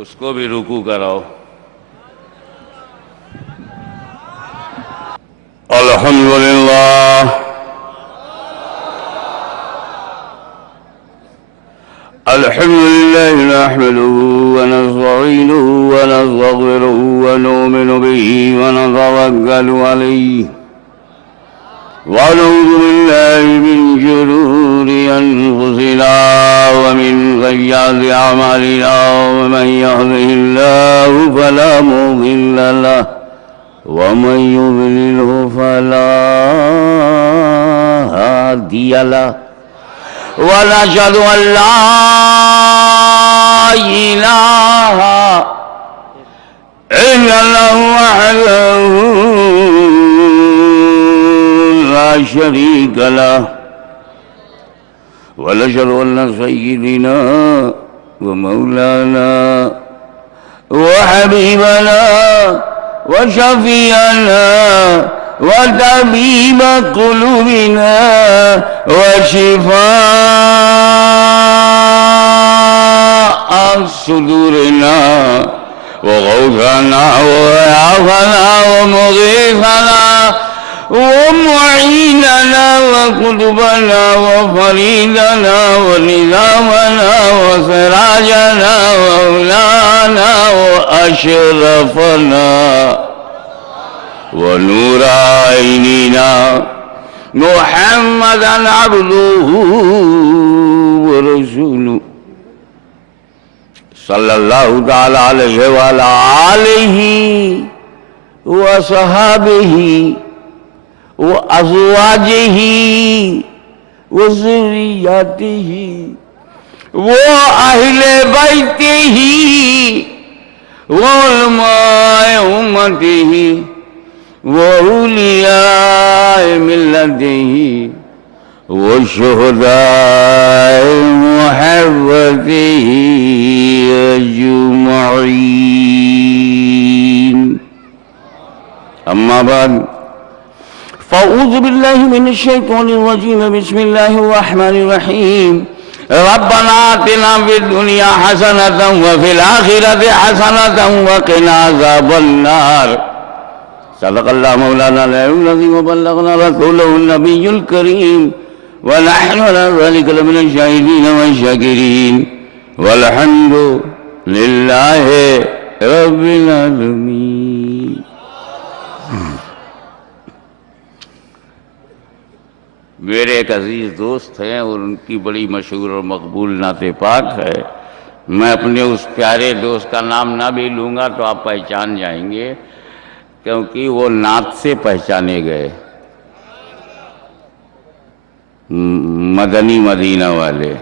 اس کو بھی رکوع کراؤ. الحمدللہ الحمدللہ نحمده ونستعینه ونستغفره ونؤمن به ونتوکل علیہ ونعوذ باللہ من شرور انفسنا ومن سیئات اعمالنا ومن يهده الله فلا مضل له ومن يضلله فلا هادي له ونشهد أن لا إله إلا الله وحده لا شريك له ونشهد أن سيدنا ومولانا وحبيبنا وشفيعنا وطبيب قلوبنا وشفاء صدورنا وغوثنا وغياثنا ومغيثنا ومعيننا وقطبنا وفريدنا ونظامنا وسراجنا ومولانا وأشرفنا ونور عيننا محمدا عبده ورسوله صلى الله تعالى عليه وعلى آله وصحابه وأزواجه وذرياته وأهل بيته وعلماء أمته وأولياء ملته والشهداء محبته أجمعين. أما بعد فأعوذ بالله من الشيطان الرجيم. بسم الله الرحمن الرحيم. ربنا آتنا في الدنيا حسنة وفي الآخرة حسنة وقنا عذاب النار. صدق الله مولانا العظيم وبلغنا رسوله النبي الكريم ونحن على ذلك لمن الشاهدين والشاكرين والحمد لله رب العالمين. میرے ایک عزیز دوست ہیں اور ان کی بڑی مشہور اور مقبول نعت پاک ہے. میں اپنے اس پیارے دوست کا نام نہ بھی لوں گا تو آپ پہچان جائیں گے کیونکہ وہ نعت سے پہچانے گئے. مدنی مدینہ والے.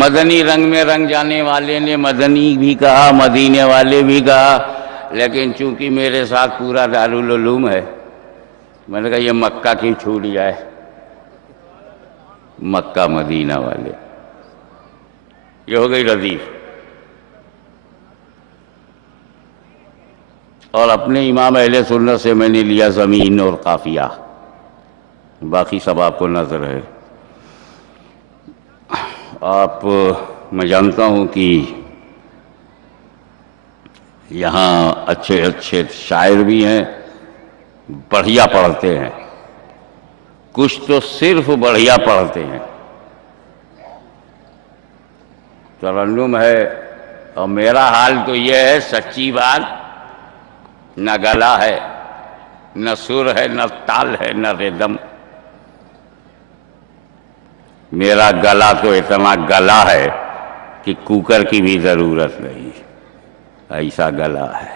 مدنی رنگ میں رنگ جانے والے نے مدنی بھی کہا مدینے والے بھی کہا، لیکن چونکہ میرے ساتھ پورا دارالعلوم ہے میں نے کہا یہ مکہ کی چھوٹ جائے. مکہ مدینہ والے یہ ہو گئی ردیف. اور اپنے امام اہل سنت سے میں نے لیا زمین اور قافیہ، باقی سب آپ کو نظر ہے. میں جانتا ہوں کہ یہاں اچھے اچھے شاعر بھی ہیں، بڑھیا پڑھتے ہیں، کچھ تو صرف بڑھیا پڑھتے ہیں. ترنم ہے اور میرا حال تو یہ ہے سچی بات، نہ گلا ہے نہ سر ہے نہ تال ہے نہ ردم. میرا گلا تو اتنا گلا ہے کہ کوکر کی بھی ضرورت نہیں، ایسا گلا ہے،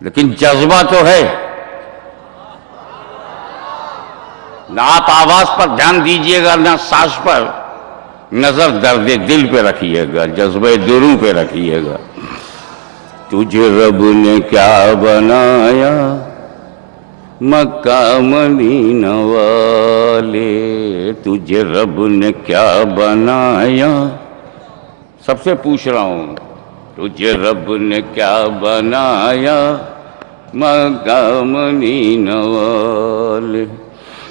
لیکن جذبہ تو ہے. نہ آپ آواز پر دھیان دیجئے گا نہ سانس پر، نظر درد دل پہ رکھیے گا، جذبہ دروں پہ رکھیے گا. تجھے رب نے کیا بنایا مکہ مدینہ والے، تجھے رب نے کیا بنایا. سب سے پوچھ رہا ہوں تجھے رب نے کیا بنایا مکہ مدینہ والے،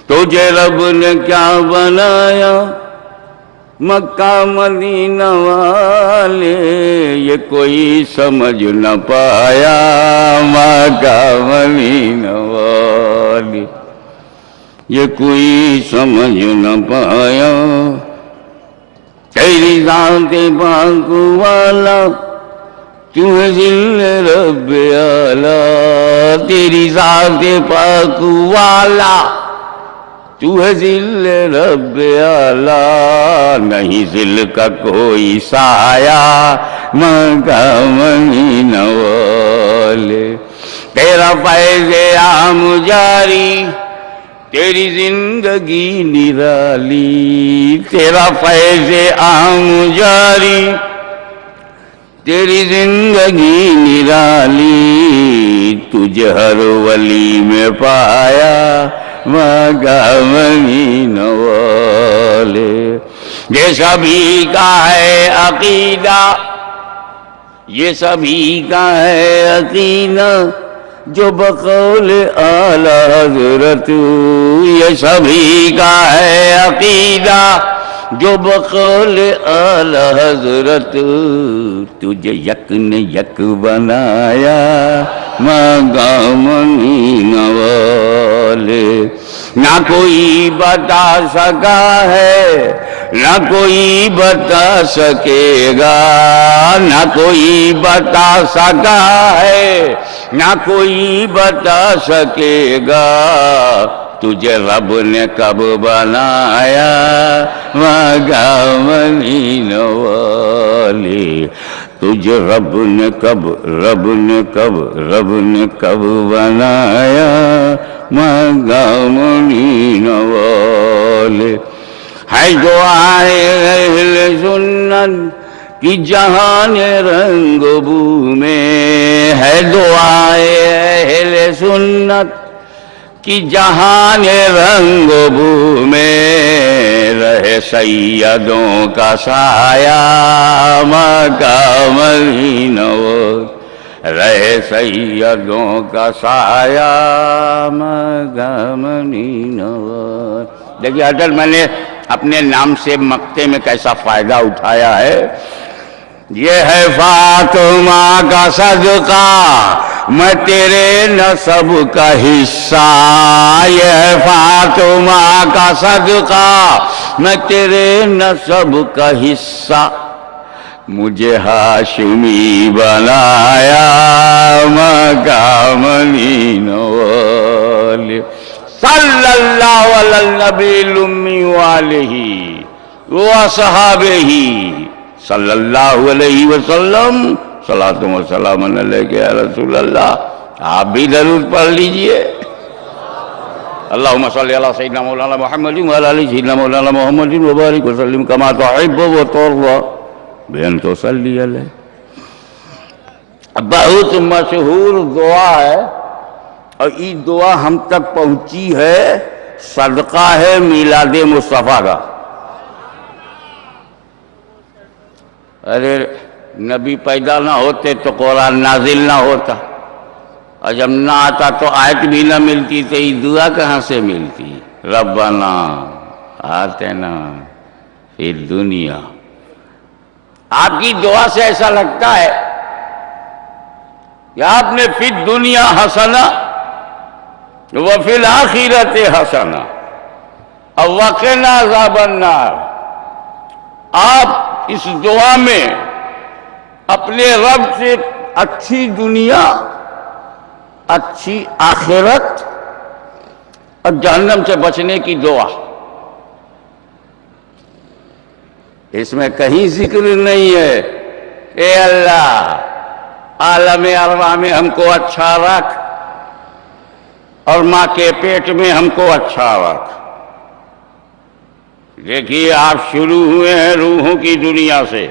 تجھے رب نے کیا بنایا مکہ مدینہ والے، یہ کوئی سمجھ نہ پایا مکہ مدینہ والے، یہ کوئی سمجھ نہ پایا۔ تیری ذات پاک والا تو ہے ذل رب اعلیٰ، تیری ذات پاک والا تو ہے ذل رب اعلیٰ، نہیں ذل کا کوئی سایہ مکہ مدینہ والے، تیرا فیض عام جاری تیری زندگی نرالی، تیرا فیض عام جاری تیری زندگی نرالی، تجھے ہر ولی میں پایا مکہ مدینہ والے۔ یہ سبھی کا ہے عقیدہ، یہ سبھی کا ہے عقیدہ، جو بقول اعلی حضرت، یہ سبھی کا ہے عقیدہ، جو بقول اعلی حضرت، تجھے یک نے یک بنایا مکہ مدینہ والے۔ نہ کوئی بتا سکا ہے نہ کوئی بتا سکے گا، نہ کوئی بتا سکا ہے نہ کوئی بتا سکے گا، تجھے رب نے کب بنایا مکہ مدینہ والے، تجھے رب نے کب بنایا مکہ مدینہ والے۔ ہے دعائے اہل سنت کی جہان رنگ بو میں، ہے دعائے اہل سنت کی جہان رنگ بو میں، رہے سیدوں کا سایہ مکہ مدینہ والے، رہے سیدوں کا سایہ مکہ مدینہ والے۔ دیکھیے اٹل میں نے اپنے نام سے مقطع میں کیسا فائدہ اٹھایا ہے۔ یہ ہے فاطمہ کا صدقہ میں تیرے نسب کا حصہ، یہ ہے فاطمہ کا صدقہ میں تیرے نسب کا حصہ، مجھے ہاشمی بنایا مکہ مدینہ والے۔ صلی اللہ علی النبی الامی وآلہ وصحابہ صلی اللہ علیہ وسلم، صلاۃ و سلام علیک یا رسول اللہ۔ آپ بھی درود پڑھ لیجئے۔ اللہم صلی علی سیدنا مولانا محمد وعلی آل سیدنا مولانا محمد وبارک وسلم کما تحب وترضى بأن تصلی علیہ۔ بہت مشہور دعا ہے اور یہ دعا ہم تک پہنچی ہے، صدقہ ہے میلاد مصطفیٰ کا۔ ارے نبی پیدا نہ ہوتے تو قرآن نازل نہ ہوتا، اور جب نہ آتا تو آیت بھی نہ ملتی، تو یہ دعا کہاں سے ملتی؟ ربنا آتنا فی الدنیا۔ آپ کی دعا سے ایسا لگتا ہے کہ آپ نے فی الدنیا حسنہ وفی الآخرۃ حسنہ وقنا عذاب النار۔ آپ اس دعا میں اپنے رب سے اچھی دنیا، اچھی آخرت اور جہنم سے بچنے کی دعا، اس میں کہیں ذکر نہیں ہے اے اللہ عالم ارواح میں ہم کو اچھا رکھ اور ماں کے پیٹ میں ہم کو اچھا رکھ۔ دیکھیے آپ شروع ہوئے ہیں روحوں کی دنیا سے،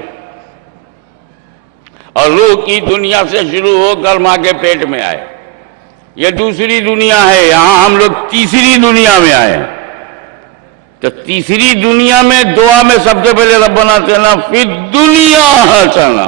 اور روح کی دنیا سے شروع ہو کر ماں کے پیٹ میں آئے، یہ دوسری دنیا ہے، یہاں ہم لوگ تیسری دنیا میں آئے ہیں۔ تو تیسری دنیا میں دعا میں سب سے پہلے ربنا آتنا فی الدنیا حسنہ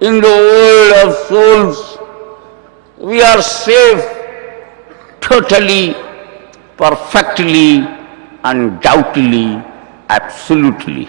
in the world of souls. We are safe, totally, perfectly, undoubtedly, absolutely.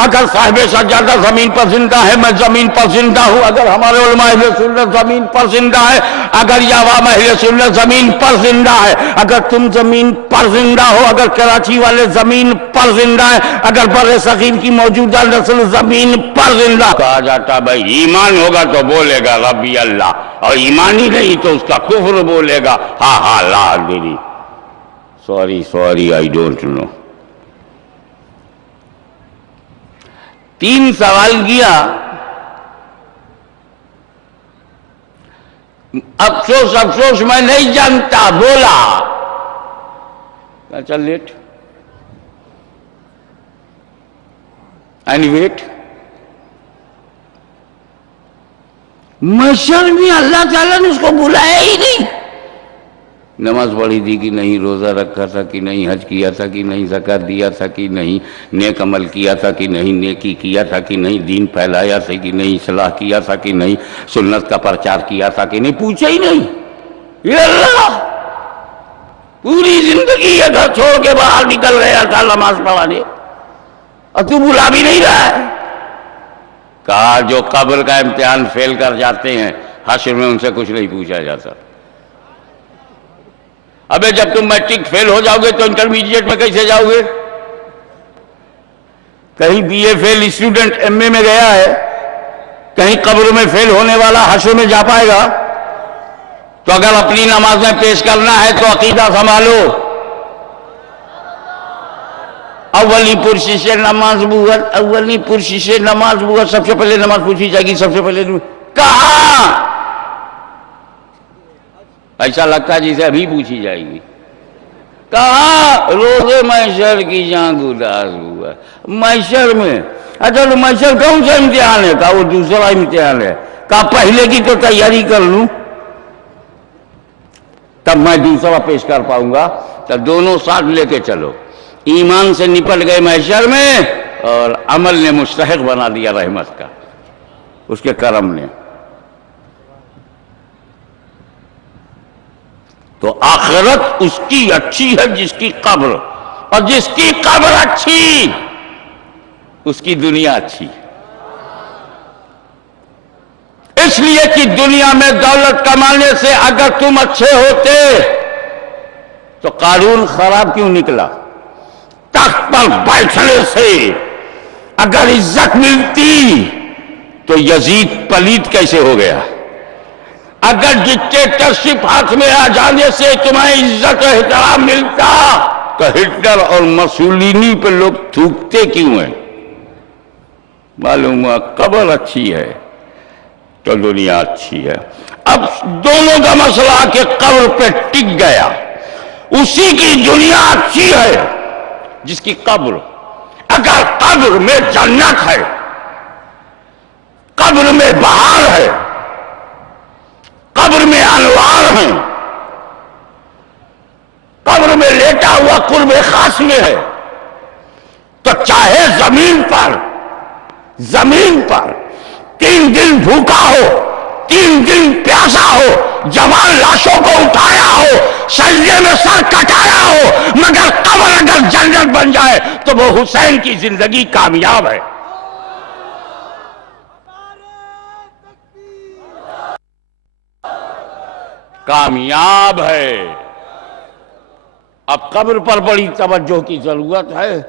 اگر صاحب سجادہ زمین پر زندہ ہے، میں زمین پر زندہ ہوں، اگر ہمارے علماء اہل سنت زمین پر زندہ ہے، اگر یہ عوام اہل سنت زمین پر زندہ ہے، اگر تم زمین پر زندہ ہو، اگر کراچی والے زمین پر زندہ ہے، اگر بر صغیر کی موجودہ نسل زمین پر زندہ، کہا جاتا بھائی ایمان ہوگا تو بولے گا ربی اللہ، اور ایمان ہی نہیں تو اس کا کفر بولے گا ہاں ہاں لا ادری، سوری آئی ڈونٹ نو۔ 3 سوال کیا، افسوس میں نہیں جانتا، بولا چل لیٹ اینی ویٹ۔ محشر میں اللہ تعالیٰ نے اس کو بلایا ہی نہیں، نماز پڑھی تھی کہ نہیں، روزہ رکھا تھا کہ نہیں، حج کیا تھا کہ نہیں، زکوٰۃ دیا تھا کہ نہیں، نیک عمل کیا تھا کہ نہیں، نیکی کیا تھا کہ نہیں، دین پھیلایا تھا کہ نہیں، اصلاح کیا تھا کہ نہیں، سنت کا پرچار کیا تھا کہ نہیں، پوچھا ہی نہیں۔ یہ اللہ پوری زندگی یہ گھر چھوڑ کے باہر نکل گیا تھا نماز پڑھانے، اور تو بلا بھی نہیں رہا ہے۔ کہا جو قبر کا امتحان فیل کر جاتے ہیں حشر میں ان سے کچھ نہیں پوچھا جاتا۔ ابے جب تم میٹرک فیل ہو جاؤ گے تو انٹرمیڈیٹ میں کیسے جاؤ گے؟ کہیں B A fail student M A میں گیا ہے، کہیں قبر میں فیل ہونے والا حشر میں جا پائے گا؟ تو اگر اپنی نماز میں پیش کرنا ہے تو عقیدہ سنبھالو، اولی پرشش نماز بوت، اولی پرشش نماز بوت، سب سے پہلے نماز پوچھی جائے گی، سب سے پہلے کہاں؟ ایسا لگتا ہے جسے ابھی پوچھی جائے گی، کہاں؟ روز محشر کی جان اداس ہوا، محشر میں۔ اچھا تو محشر کون سا امتحان ہے؟ کہا وہ دوسرا امتحان ہے۔ کہا پہلے کی تو تیاری کر لوں تب میں دوسرا پیش کر پاؤں گا، تب دونوں ساتھ لے کے چلو۔ ایمان سے نپٹ گئے محشر میں، اور عمل نے مستحق بنا دیا رحمت کا، اس کے کرم نے۔ تو آخرت اس کی اچھی ہے جس کی قبر، اور جس کی قبر اچھی اس کی دنیا اچھی۔ اس لیے کہ دنیا میں دولت کمانے سے اگر تم اچھے ہوتے تو قارون خراب کیوں نکلا؟ تخت پر بیٹھنے سے اگر عزت ملتی تو یزید پلید کیسے ہو گیا؟ اگر ڈکٹیٹرشپ ہاتھ میں آ جانے سے تمہیں عزت و احترام ملتا تو ہٹلر اور مسولینی پہ لوگ تھوکتے کیوں ہیں؟ معلوم ہوا قبر اچھی ہے تو دنیا اچھی ہے۔ اب دونوں کا مسئلہ کہ قبر پہ ٹک گیا، اسی کی دنیا اچھی ہے جس کی قبر، اگر قبر میں جنت ہے، قبر میں بہار ہے، قبر میں انوار ہیں، قبر میں لیٹا ہوا قرب خاص میں ہے، تو چاہے زمین پر 3 دن بھوکا ہو، 3 دن پیاسا ہو، جوان لاشوں کو اٹھایا ہو، سجدے میں سر کٹایا ہو، مگر قبر اگر جنت بن جائے تو وہ حسین کی زندگی کامیاب ہے۔ کامیاب ہے۔ اب قبر پر بڑی توجہ کی ضرورت ہے،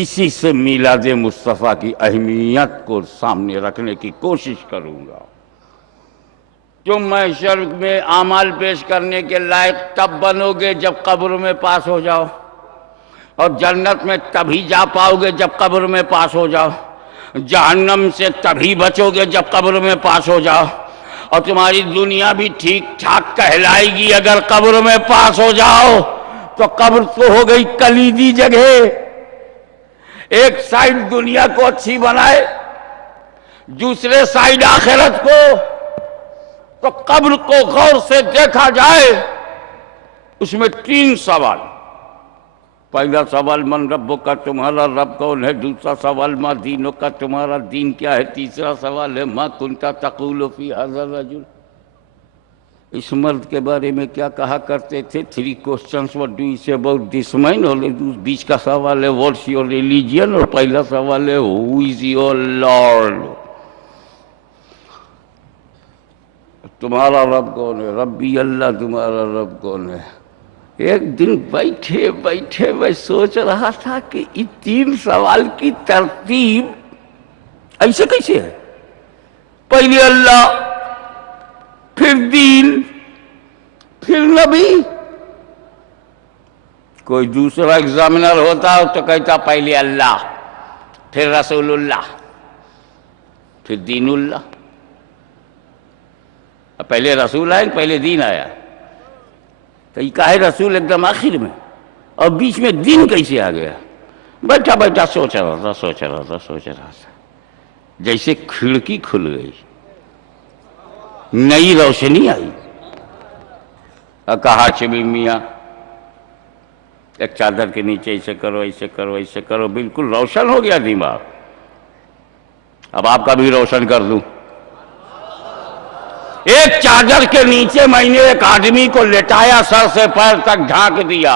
اسی سے میلاد مصطفیٰ کی اہمیت کو سامنے رکھنے کی کوشش کروں گا۔ تم محشر میں اعمال پیش کرنے کے لائق تب بنو گے جب قبر میں پاس ہو جاؤ، اور جنت میں تبھی جا پاؤ گے جب قبر میں پاس ہو جاؤ، جہنم سے تبھی بچو گے جب قبر میں پاس ہو جاؤ، اور تمہاری دنیا بھی ٹھیک ٹھاک کہلائے گی اگر قبر میں پاس ہو جاؤ۔ تو قبر تو ہو گئی کلیدی جگہ، ایک سائیڈ دنیا کو اچھی بنائے، دوسرے سائیڈ آخرت کو۔ تو قبر کو غور سے دیکھا جائے، اس میں 3 سوال۔ پہلا سوال من ربک کا، تمہارا رب کون ہے؟ دوسرا سوال ما دینک کا، تمہارا دین کیا ہے؟ تیسرا سوال ہے ما کنت تقول فی ھذا الرجل۔ اس مرد کے بارے میں کیا کہا کرتے تھے؟ 3 questions what do you say about this man؟ اور بیچ کا سوال ہے what's your religion، اور پہلا سوال ہے who is your lord؟ تمہارا رب کون ہے؟ ربی اللہ، تمہارا رب کون ہے؟ ایک دن بیٹھے بیٹھے میں سوچ رہا تھا کہ یہ 3 سوال کی ترتیب ایسے کیسے ہے؟ پہلے اللہ، پھر دین، پھر نبی۔ کوئی دوسرا ایگزامینر ہوتا تو کہتا پہلے اللہ، پھر رسول اللہ، پھر دین اللہ۔ پہلے رسول آئے، پہلے دین آیا، تو یہ کہا ہے رسول ایک دم آخر میں، اور بیچ میں دین کیسے آ گیا؟ بیٹھا بیٹھا سوچ رہا تھا، جیسے کھڑکی کھل گئی، نئی روشنی آئی، اور کہا چبی میاں ایک چادر کے نیچے ایسے کرو، ایسے کرو، ایسے کرو، بالکل روشن ہو گیا دماغ۔ اب آپ کا بھی روشن کر دوں۔ ایک چادر کے نیچے میں نے ایک آدمی کو لٹایا، سر سے پیر تک ڈھانک دیا،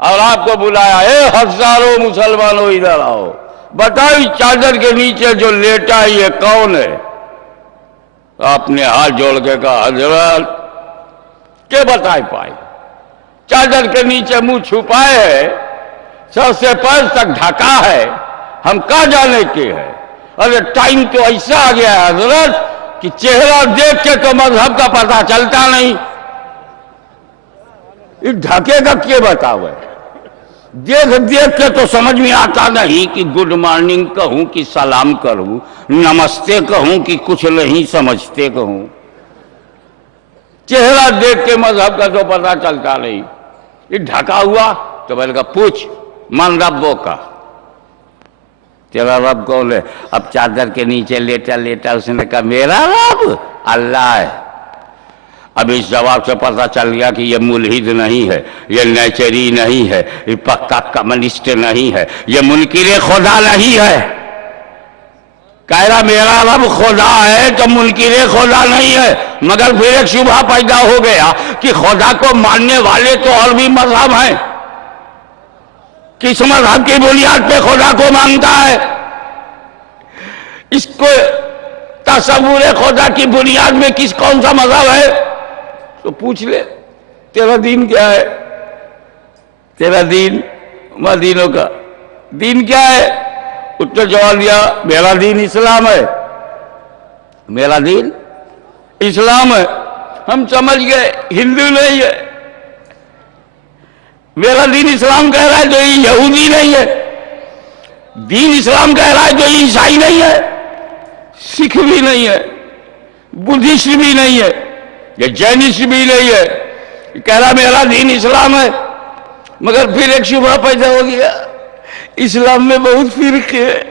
اور آپ کو بلایا، اے ہزاروں مسلمانوں ادھر آؤ، بتاؤ چادر کے نیچے جو لیٹا یہ کون ہے؟ آپ نے ہاتھ جوڑ کے کہا حضرت کیا بتا پائے؟ چادر کے نیچے منہ چھپائے ہے، سر سے پیر تک ڈھکا ہے، ہم کہاں جانے کے ہیں؟ ارے ٹائم تو ایسا آ گیا ہے حضرت کہ چہرہ دیکھ کے تو مذہب کا پتہ چلتا نہیں، یہ ڈھکے گا کیا بتاؤ؟ دیکھ دیکھ کے تو سمجھ میں آتا نہیں کہ گڈ مارننگ کہوں کہ سلام کروں، نمستے کہوں کہ کچھ نہیں سمجھتے کہوں۔ چہرہ دیکھ کے مذہب کا تو پتہ چلتا نہیں، یہ ڈھکا ہوا۔ تو میں نے کہا پوچھ من ربوں کا، تیرا رب کون ہے؟ اب چادر کے نیچے لیٹا لیٹا اس نے کہا میرا رب اللہ ہے۔ اب اس جواب سے پتہ چل گیا کہ یہ ملحد نہیں ہے، یہ نیچری نہیں ہے، یہ پکا کمیونسٹ نہیں ہے، یہ منکر خدا نہیں ہے۔ کہہ رہا میرا رب خدا ہے تو منکر خدا نہیں ہے۔ مگر پھر ایک شبہ پیدا ہو گیا کہ خدا کو ماننے والے تو اور بھی مذہب ہیں، کس مذہب کی بنیاد پہ خدا کو مانتا ہے؟ اس کو تصور خدا کی بنیاد میں کون سا مذہب ہے؟ تو پوچھ لے تیرا دین کیا ہے؟ تیرا دین دینوں کا دین کیا ہے؟ اس نے جواب دیا میرا دین اسلام ہے، میرا دین اسلام ہے۔ ہم سمجھ گئے ہندو نہیں ہے، میرا دین اسلام کہہ رہا ہے تو یہ یہودی نہیں ہے، دین اسلام کہہ رہا ہے تو یہ عیسائی نہیں ہے، سکھ بھی نہیں ہے، بدھسٹ بھی نہیں ہے، یہ جینسٹ بھی نہیں ہے، یہ کہہ رہا میرا دین اسلام ہے۔ مگر پھر ایک شبہ پیدا ہو گیا، اسلام میں بہت فرقے ہیں،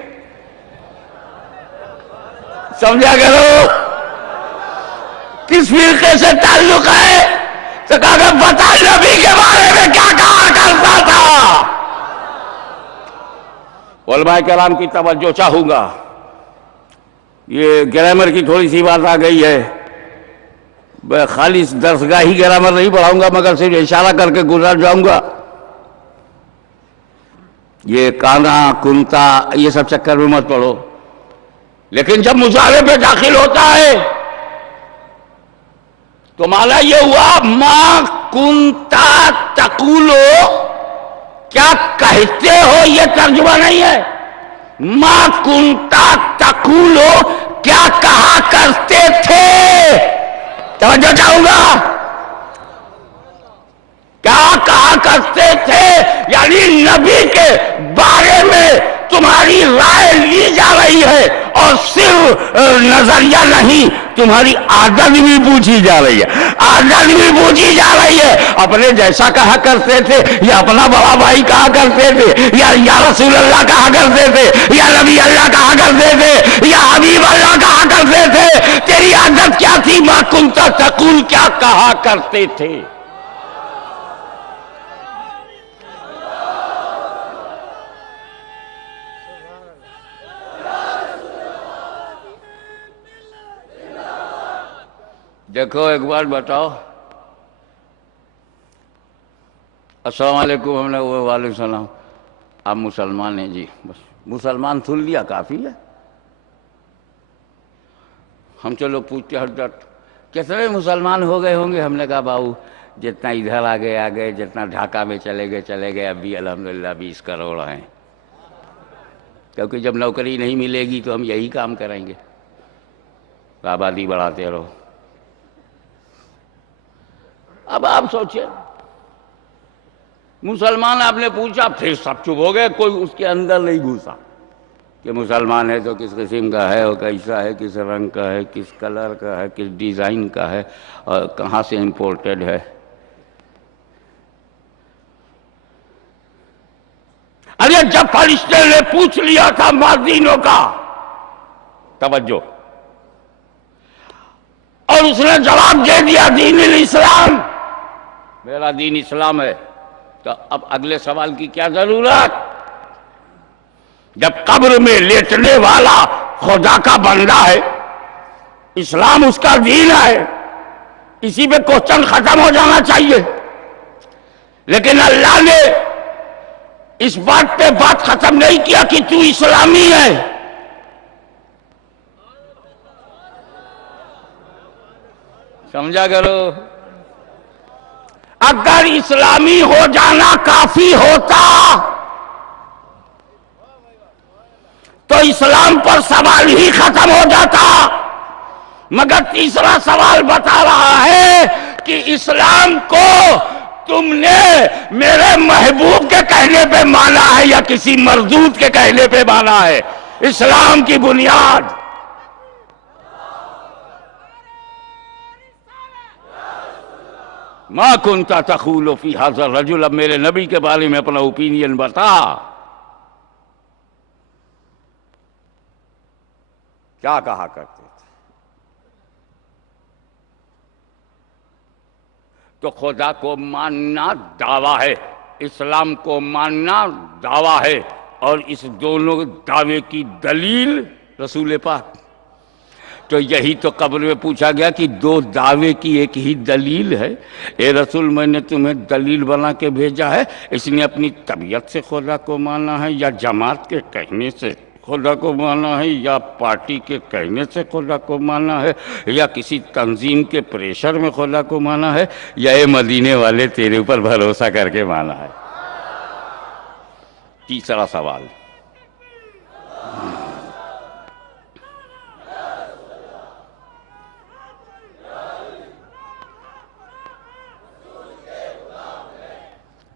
سمجھا کرو کس فرقے سے تعلق ہے؟ تو کہا کہ بتا نبی کے بارے میں کیا کہا کرتا تھا۔ علماء کرام کی توجہ چاہوں گا، یہ گرامر کی تھوڑی سی بات آ گئی ہے، میں خالص درسگاہی گرامر نہیں پڑھاؤں گا، مگر صرف اشارہ کر کے گزر جاؤں گا۔ یہ کانا کنتا یہ سب چکر میں مت پڑھو، لیکن جب مظاہرے پہ داخل ہوتا ہے تو مانا یہ ہوا ما کنتا تقولو، کیا کہتے ہو یہ ترجمہ نہیں ہے، ما کنتا تقولو کیا کہا کرتے تھے۔ توجہ چاہوں گا، کیا کہا کرتے تھے، یعنی نبی کے بارے میں تمہاری رائے لی جا رہی ہے، اور صرف نظریہ نہیں، تمہاری عادت بھی پوچھی جا رہی ہے، عادت بھی پوچھی جا رہی ہے۔ اپنے جیسا کہا کرتے تھے، یا اپنا بڑا بھائی کہا کرتے تھے، یا رسول اللہ کہا کرتے تھے، یا نبی اللہ کہا کرتے تھے، یا حبیب اللہ کہا کرتے تھے، تیری عادت کیا تھی؟ ما کنت تقول کیا کہا کرتے تھے۔ دیکھو ایک بار بتاؤ، السلام علیکم، ہم نے وہ وعلیکم السلام، آپ مسلمان ہیں جی، بس مسلمان سن لیا کافی ہے. ہم چلو پوچھتے حضرت کتنے مسلمان ہو گئے ہوں گے؟ ہم نے کہا باؤ جتنا ادھر آگے جتنا ڈھاکہ میں چلے گئے، اب بھی الحمدللہ 20 کروڑ ہیں. کیونکہ جب نوکری نہیں ملے گی تو ہم یہی کام کریں گے، آبادی بڑھاتے رہو. اب آپ سوچیں، مسلمان آپ نے پوچھا، پھر سب چپ ہو گئے، کوئی اس کے اندر نہیں گھسا کہ مسلمان ہے تو کس قسم کا ہے، اور کیسا ہے، کس رنگ کا ہے، کس کلر کا ہے، کس ڈیزائن کا ہے، اور کہاں سے امپورٹڈ ہے. ارے جب فرشتے نے پوچھ لیا تھا مؤذنوں کا، توجہ، اور اس نے جواب دے دیا دین الاسلام، میرا دین اسلام ہے، تو اب اگلے سوال کی کیا ضرورت؟ جب قبر میں لیٹنے والا خدا کا بندہ ہے، اسلام اس کا دین ہے، اسی پہ کوسچن ختم ہو جانا چاہیے. لیکن اللہ نے اس بات پہ بات ختم نہیں کیا کہ تو اسلامی ہے. سمجھا کرو، اگر اسلامی ہو جانا کافی ہوتا تو اسلام پر سوال ہی ختم ہو جاتا. مگر تیسرا سوال بتا رہا ہے کہ اسلام کو تم نے میرے محبوب کے کہنے پہ مانا ہے یا کسی مردود کے کہنے پہ مانا ہے. اسلام کی بنیاد ما کنت تقول فی ھذا الرجل. اب میرے نبی کے بارے میں اپنا اوپینین بتا. کیا کہا کرتے تھے؟ تو خدا کو ماننا دعویٰ ہے، اسلام کو ماننا دعویٰ ہے، اور اس دونوں دعوے کی دلیل رسول پاک. تو یہی تو قبر میں پوچھا گیا کہ دو دعوے کی ایک ہی دلیل ہے. اے رسول، میں نے تمہیں دلیل بنا کے بھیجا ہے، اس نے اپنی طبیعت سے خدا کو مانا ہے، یا جماعت کے کہنے سے خدا کو مانا ہے، یا پارٹی کے کہنے سے خدا کو مانا ہے، یا کسی تنظیم کے پریشر میں خدا کو مانا ہے، یا اے مدینے والے تیرے اوپر بھروسہ کر کے مانا ہے. تیسرا سوال،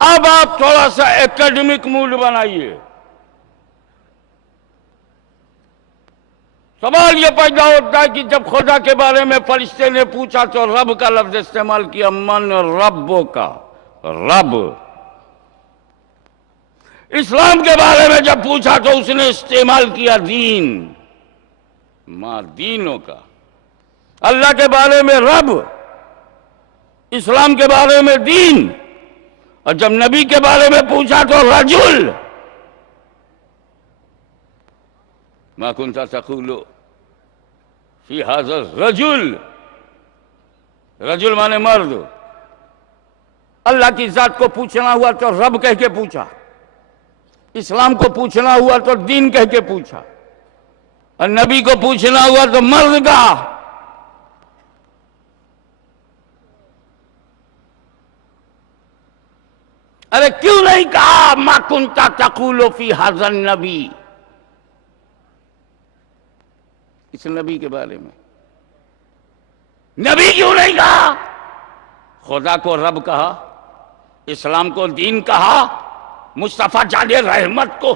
اب آپ تھوڑا سا ایکیڈمک موڈ بنائیے. سوال یہ پیدا ہوتا ہے کہ جب خدا کے بارے میں فرشتے نے پوچھا تو رب کا لفظ استعمال کیا، من ربوں کا رب. اسلام کے بارے میں جب پوچھا تو اس نے استعمال کیا دین، ما دینوں کا. اللہ کے بارے میں رب، اسلام کے بارے میں دین، اور جب نبی کے بارے میں پوچھا تو رجل. ما کنت تقول فی ھذا الرجل، رجل مانے مرد. اللہ کی ذات کو پوچھنا ہوا تو رب کہہ کے پوچھا، اسلام کو پوچھنا ہوا تو دین کہہ کے پوچھا، اور نبی کو پوچھنا ہوا تو مرد کا. ارے کیوں نہیں کہا ما کنت تقول فی ھذا النبی، اس نبی کے بارے میں نبی کیوں نہیں کہا؟ خدا کو رب کہا، اسلام کو دین کہا، مصطفیٰ جان رحمت کو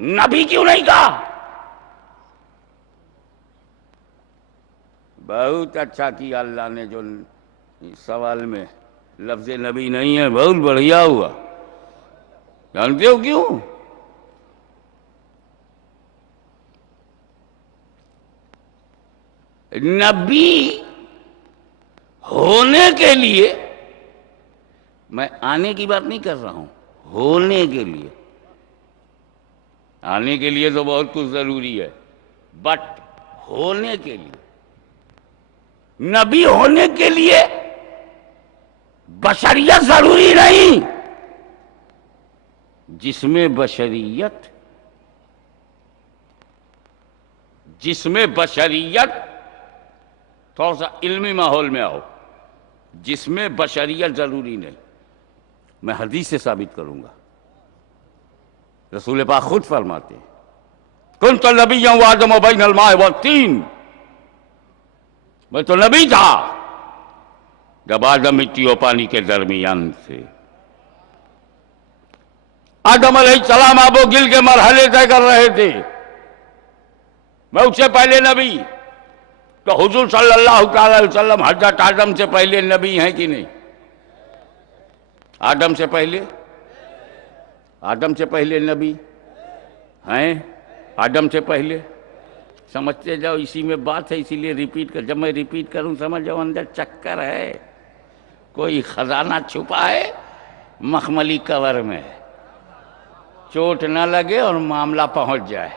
نبی کیوں نہیں کہا؟ بہت اچھا کیا اللہ نے جو سوال میں لفظ نبی نہیں ہے، بہت بڑھیا ہوا. جانتے ہو کیوں؟ نبی ہونے کے لیے، میں آنے کی بات نہیں کر رہا ہوں، ہونے کے لیے. آنے کے لیے تو بہت کچھ ضروری ہے، بٹ ہونے کے لیے نبی ہونے کے لیے بشریت ضروری نہیں. جس میں بشریت تھوڑا سا علمی ماحول میں آؤ. جس میں بشریت ضروری نہیں. میں حدیث سے ثابت کروں گا. رسول پاک خود فرماتے ہیں کنت نبیا وآدم بین الماء والطین. میں تو نبی تھا جب آدم مٹی و پانی کے درمیان تھے. آدم علیہ السلام آب و گل کے مرحلے طے کر رہے تھے. میں اس سے پہلے نبی. تو حضور صلی اللہ علیہ وسلم حضرت آدم سے پہلے نبی ہیں کہ نہیں؟ آدم سے پہلے نبی ہیں. آدم سے پہلے سمجھتے جاؤ. اسی میں بات ہے, اسی لیے ریپیٹ کر. جب میں ریپیٹ کروں سمجھ جاؤ اندر چکر ہے, کوئی خزانہ چھپا ہے مخملی کور میں, چوٹ نہ لگے اور معاملہ پہنچ جائے.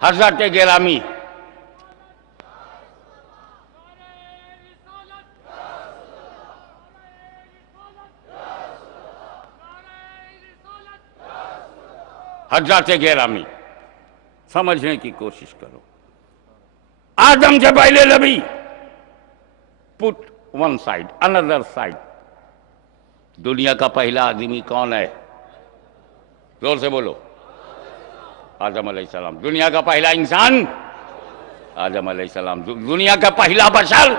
حضرت گرامی سمجھنے کی کوشش کرو. آدم سے پہلے نبی. Put one side another side. دنیا کا پہلا آدمی کون ہے؟ زور سے بولو. آدم علیہ السلام. دنیا کا پہلا انسان آدم علیہ السلام. دنیا کا پہلا بشر.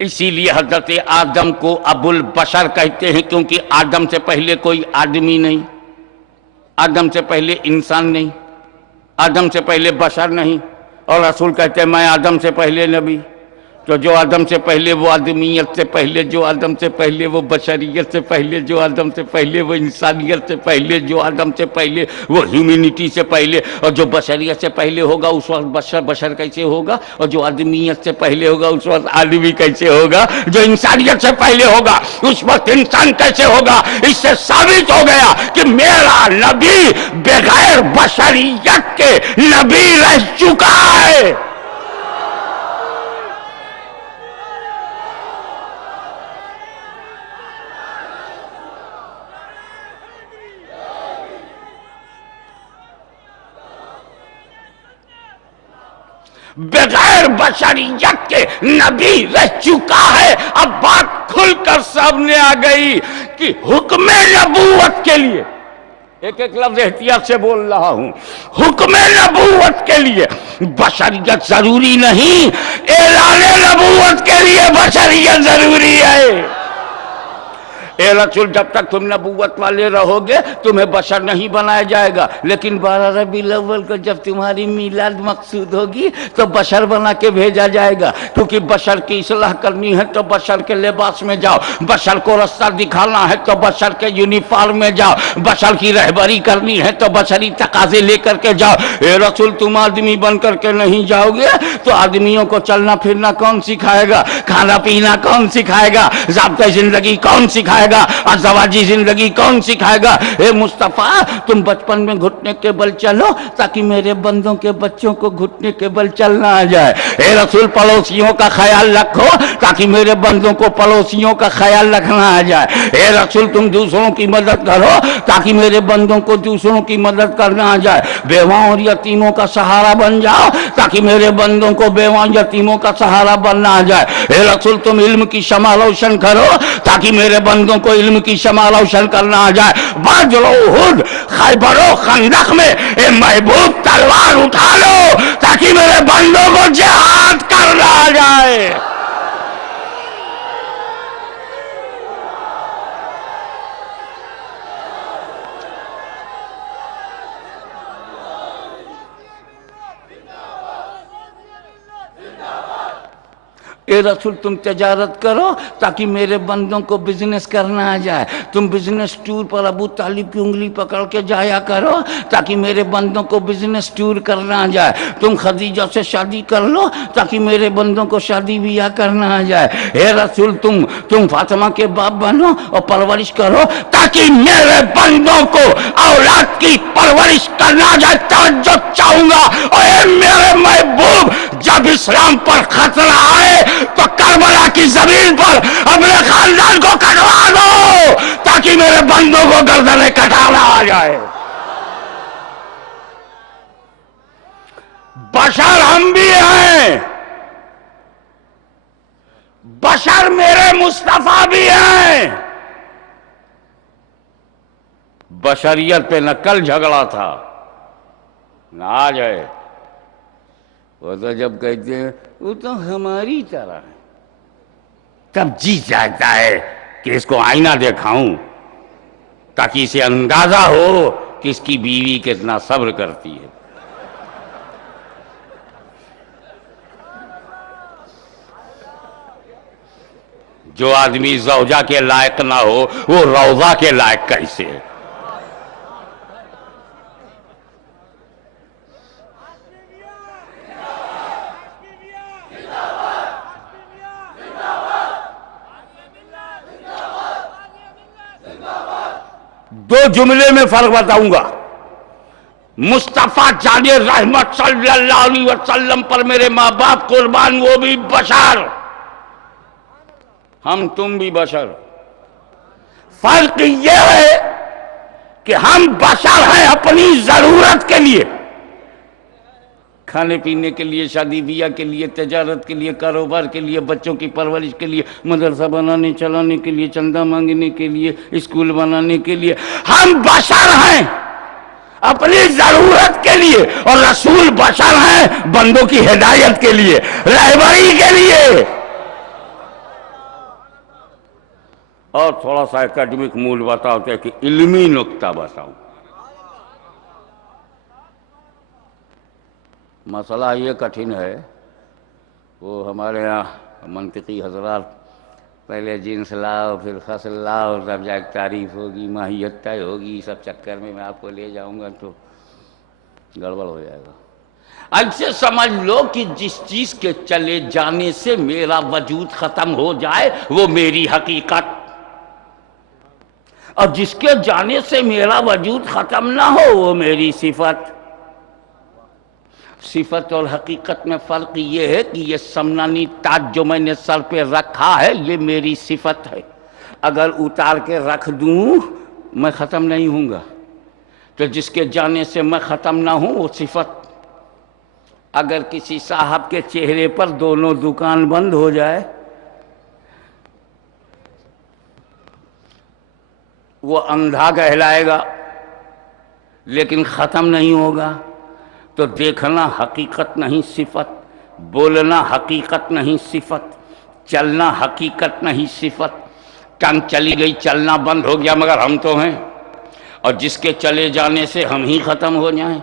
اسی لیے حضرت آدم کو ابو البشر کہتے ہیں, کیونکہ آدم سے پہلے کوئی آدمی نہیں, آدم سے پہلے انسان نہیں, آدم سے پہلے بشر نہیں. اور رسول کہتے ہیں میں آدم سے پہلے نبی. تو جو آدم سے پہلے وہ آدمیت سے پہلے, جو آدم سے پہلے وہ بشریت سے پہلے, جو آدم سے پہلے وہ انسانیت سے پہلے, جو آدم سے پہلے وہ ہیومینٹی سے پہلے, اور جو بشریت سے پہلے ہوگا اس وقت بشر کیسے ہوگا, اور جو آدمیت سے پہلے ہوگا اس وقت آدمی کیسے ہوگا, جو انسانیت سے پہلے ہوگا اس وقت انسان کیسے ہوگا. اس سے ثابت ہو گیا کہ میرا نبی بغیر بشریت کے نبی رہ چکا ہے. بغیر بشریت کے نبی رہ چکا ہے. اب بات کھل کر سامنے آ گئی کہ حکم نبوت کے لیے, ایک لفظ احتیاط سے بول رہا ہوں, حکم نبوت کے لیے بشریت ضروری نہیں, اعلان نبوت کے لیے بشریت ضروری ہے. اے رسول جب تک تم نبوت والے رہو گے تمہیں بشر نہیں بنایا جائے گا, لیکن 12 ربیع الاول کو جب تمہاری میلاد مقصود ہوگی تو بشر بنا کے بھیجا جائے گا. کیونکہ بشر کی اصلاح کرنی ہے تو بشر کے لباس میں جاؤ, بشر کو رستہ دکھانا ہے تو بشر کے یونیفارم میں جاؤ, بشر کی رہبری کرنی ہے تو بشری تقاضے لے کر کے جاؤ. اے رسول تم آدمی بن کر کے نہیں جاؤ گے تو آدمیوں کو چلنا پھرنا کون سکھائے گا, کھانا پینا کون سکھائے گا, ضابطۂ زندگی کون سکھائے گا, ازدواجی زندگی کون سکھائے گا. اے مصطفیٰ تم بچپن میں گھٹنے کے بل چلو تاکہ میرے بندوں کے بچوں کو گھٹنے کے بل چلنا آ جائے. اے رسول پڑوسیوں کا خیال رکھو تاکہ میرے بندوں کو پڑوسیوں کا خیال رکھنا آ جائے. اے رسول تم دوسروں کی مدد کرو تاکہ میرے بندوں کو دوسروں کی مدد کرنا آ جائے. بیواؤں اور یتیموں کا سہارا بن جاؤ تاکہ میرے بندوں کو بیواؤں یتیموں کا سہارا بننا آ جائے. اے رسول تم علم کی شمع روشن کرو تاکہ میرے بندوں کو علم کی شمع روشن کرنا آ جائے. بدر و احد خیبر و خندق میں اے محبوب تلوار اٹھا لو تاکہ میرے بندوں کو جہاد کرنا آ جائے. اے رسول تم تجارت کرو تاکہ میرے بندوں کو بزنس کرنا آ جائے، تم بزنس ٹور پر ابو طالب کی انگلی پکڑ کے جایا کرو تاکہ میرے بندوں کو بزنس ٹور کرنا آ جائے، تم خدیجہ سے شادی کر لو تاکہ میرے بندوں کو شادی بیاہ کرنا آ جائے، اے رسول تم فاطمہ کے باپ بنو اور پرورش کرو تاکہ میرے بندوں کو اولاد کی پرورش کرنا آ جائے۔ توجہ چاہوں گا، اے میرے محبوب، جب اسلام پر خطرہ آئے تو کربلا کی زمین پر اپنے خاندان کو کٹوا دو تاکہ میرے بندوں کو گردنیں کٹانا آ جائے۔ بشر ہم بھی ہیں، بشر میرے مصطفیٰ بھی ہیں۔ بشریت پہ نہ کل جھگڑا تھا نہ آج ہے، وہ تو جب کہتے ہیں وہ تو ہماری طرح ہے، تب جی چاہتا ہے کہ اس کو آئینہ دکھاؤں تاکہ اسے اندازہ ہو کہ اس کی بیوی کتنا صبر کرتی ہے۔ جو آدمی زوجہ کے لائق نہ ہو وہ روضہ کے لائق کیسے ہے؟ دو جملے میں فرق بتاؤں گا۔ مصطفیٰ جان رحمت صلی اللہ علیہ وسلم پر میرے ماں باپ قربان، وہ بھی بشر، ہم تم بھی بشر۔ فرق یہ ہے کہ ہم بشر ہیں اپنی ضرورت کے لیے، کھانے پینے کے لیے، شادی بیاہ کے لیے، تجارت کے لیے، کاروبار کے لیے، بچوں کی پرورش کے لیے، مدرسہ بنانے چلانے کے لیے، چندہ مانگنے کے لیے، اسکول بنانے کے لیے۔ ہم بشر ہیں اپنی ضرورت کے لیے، اور رسول بشر ہیں بندوں کی ہدایت کے لیے، رہبری کے لیے۔ اور تھوڑا سا اکیڈمک مول بتاتے ہیں کہ علمی نقطہ بتاؤں۔ مسئلہ یہ کٹھن ہے، وہ ہمارے یہاں منطقی حضرات پہلے جنس لاؤ پھر فصل لاؤ تب جا کے تعریف ہوگی، ماہیت طے ہوگی، سب چکر میں آپ کو لے جاؤں گا تو گڑبڑ ہو جائے گا۔ ایسے سمجھ لو کہ جس چیز کے چلے جانے سے میرا وجود ختم ہو جائے وہ میری حقیقت، اور جس کے جانے سے میرا وجود ختم نہ ہو وہ میری صفت۔ صفت اور حقیقت میں فرق یہ ہے کہ یہ سمنانی تاج جو میں نے سر پہ رکھا ہے یہ میری صفت ہے، اگر اتار کے رکھ دوں میں ختم نہیں ہوں گا، تو جس کے جانے سے میں ختم نہ ہوں وہ صفت۔ اگر کسی صاحب کے چہرے پر دونوں دکان بند ہو جائے وہ اندھا کہلائے گا لیکن ختم نہیں ہوگا۔ تو دیکھنا حقیقت نہیں صفت، بولنا حقیقت نہیں صفت، چلنا حقیقت نہیں صفت۔ ٹنگ چلی گئی، چلنا بند ہو گیا، مگر ہم تو ہیں، اور جس کے چلے جانے سے ہم ہی ختم ہو جائیں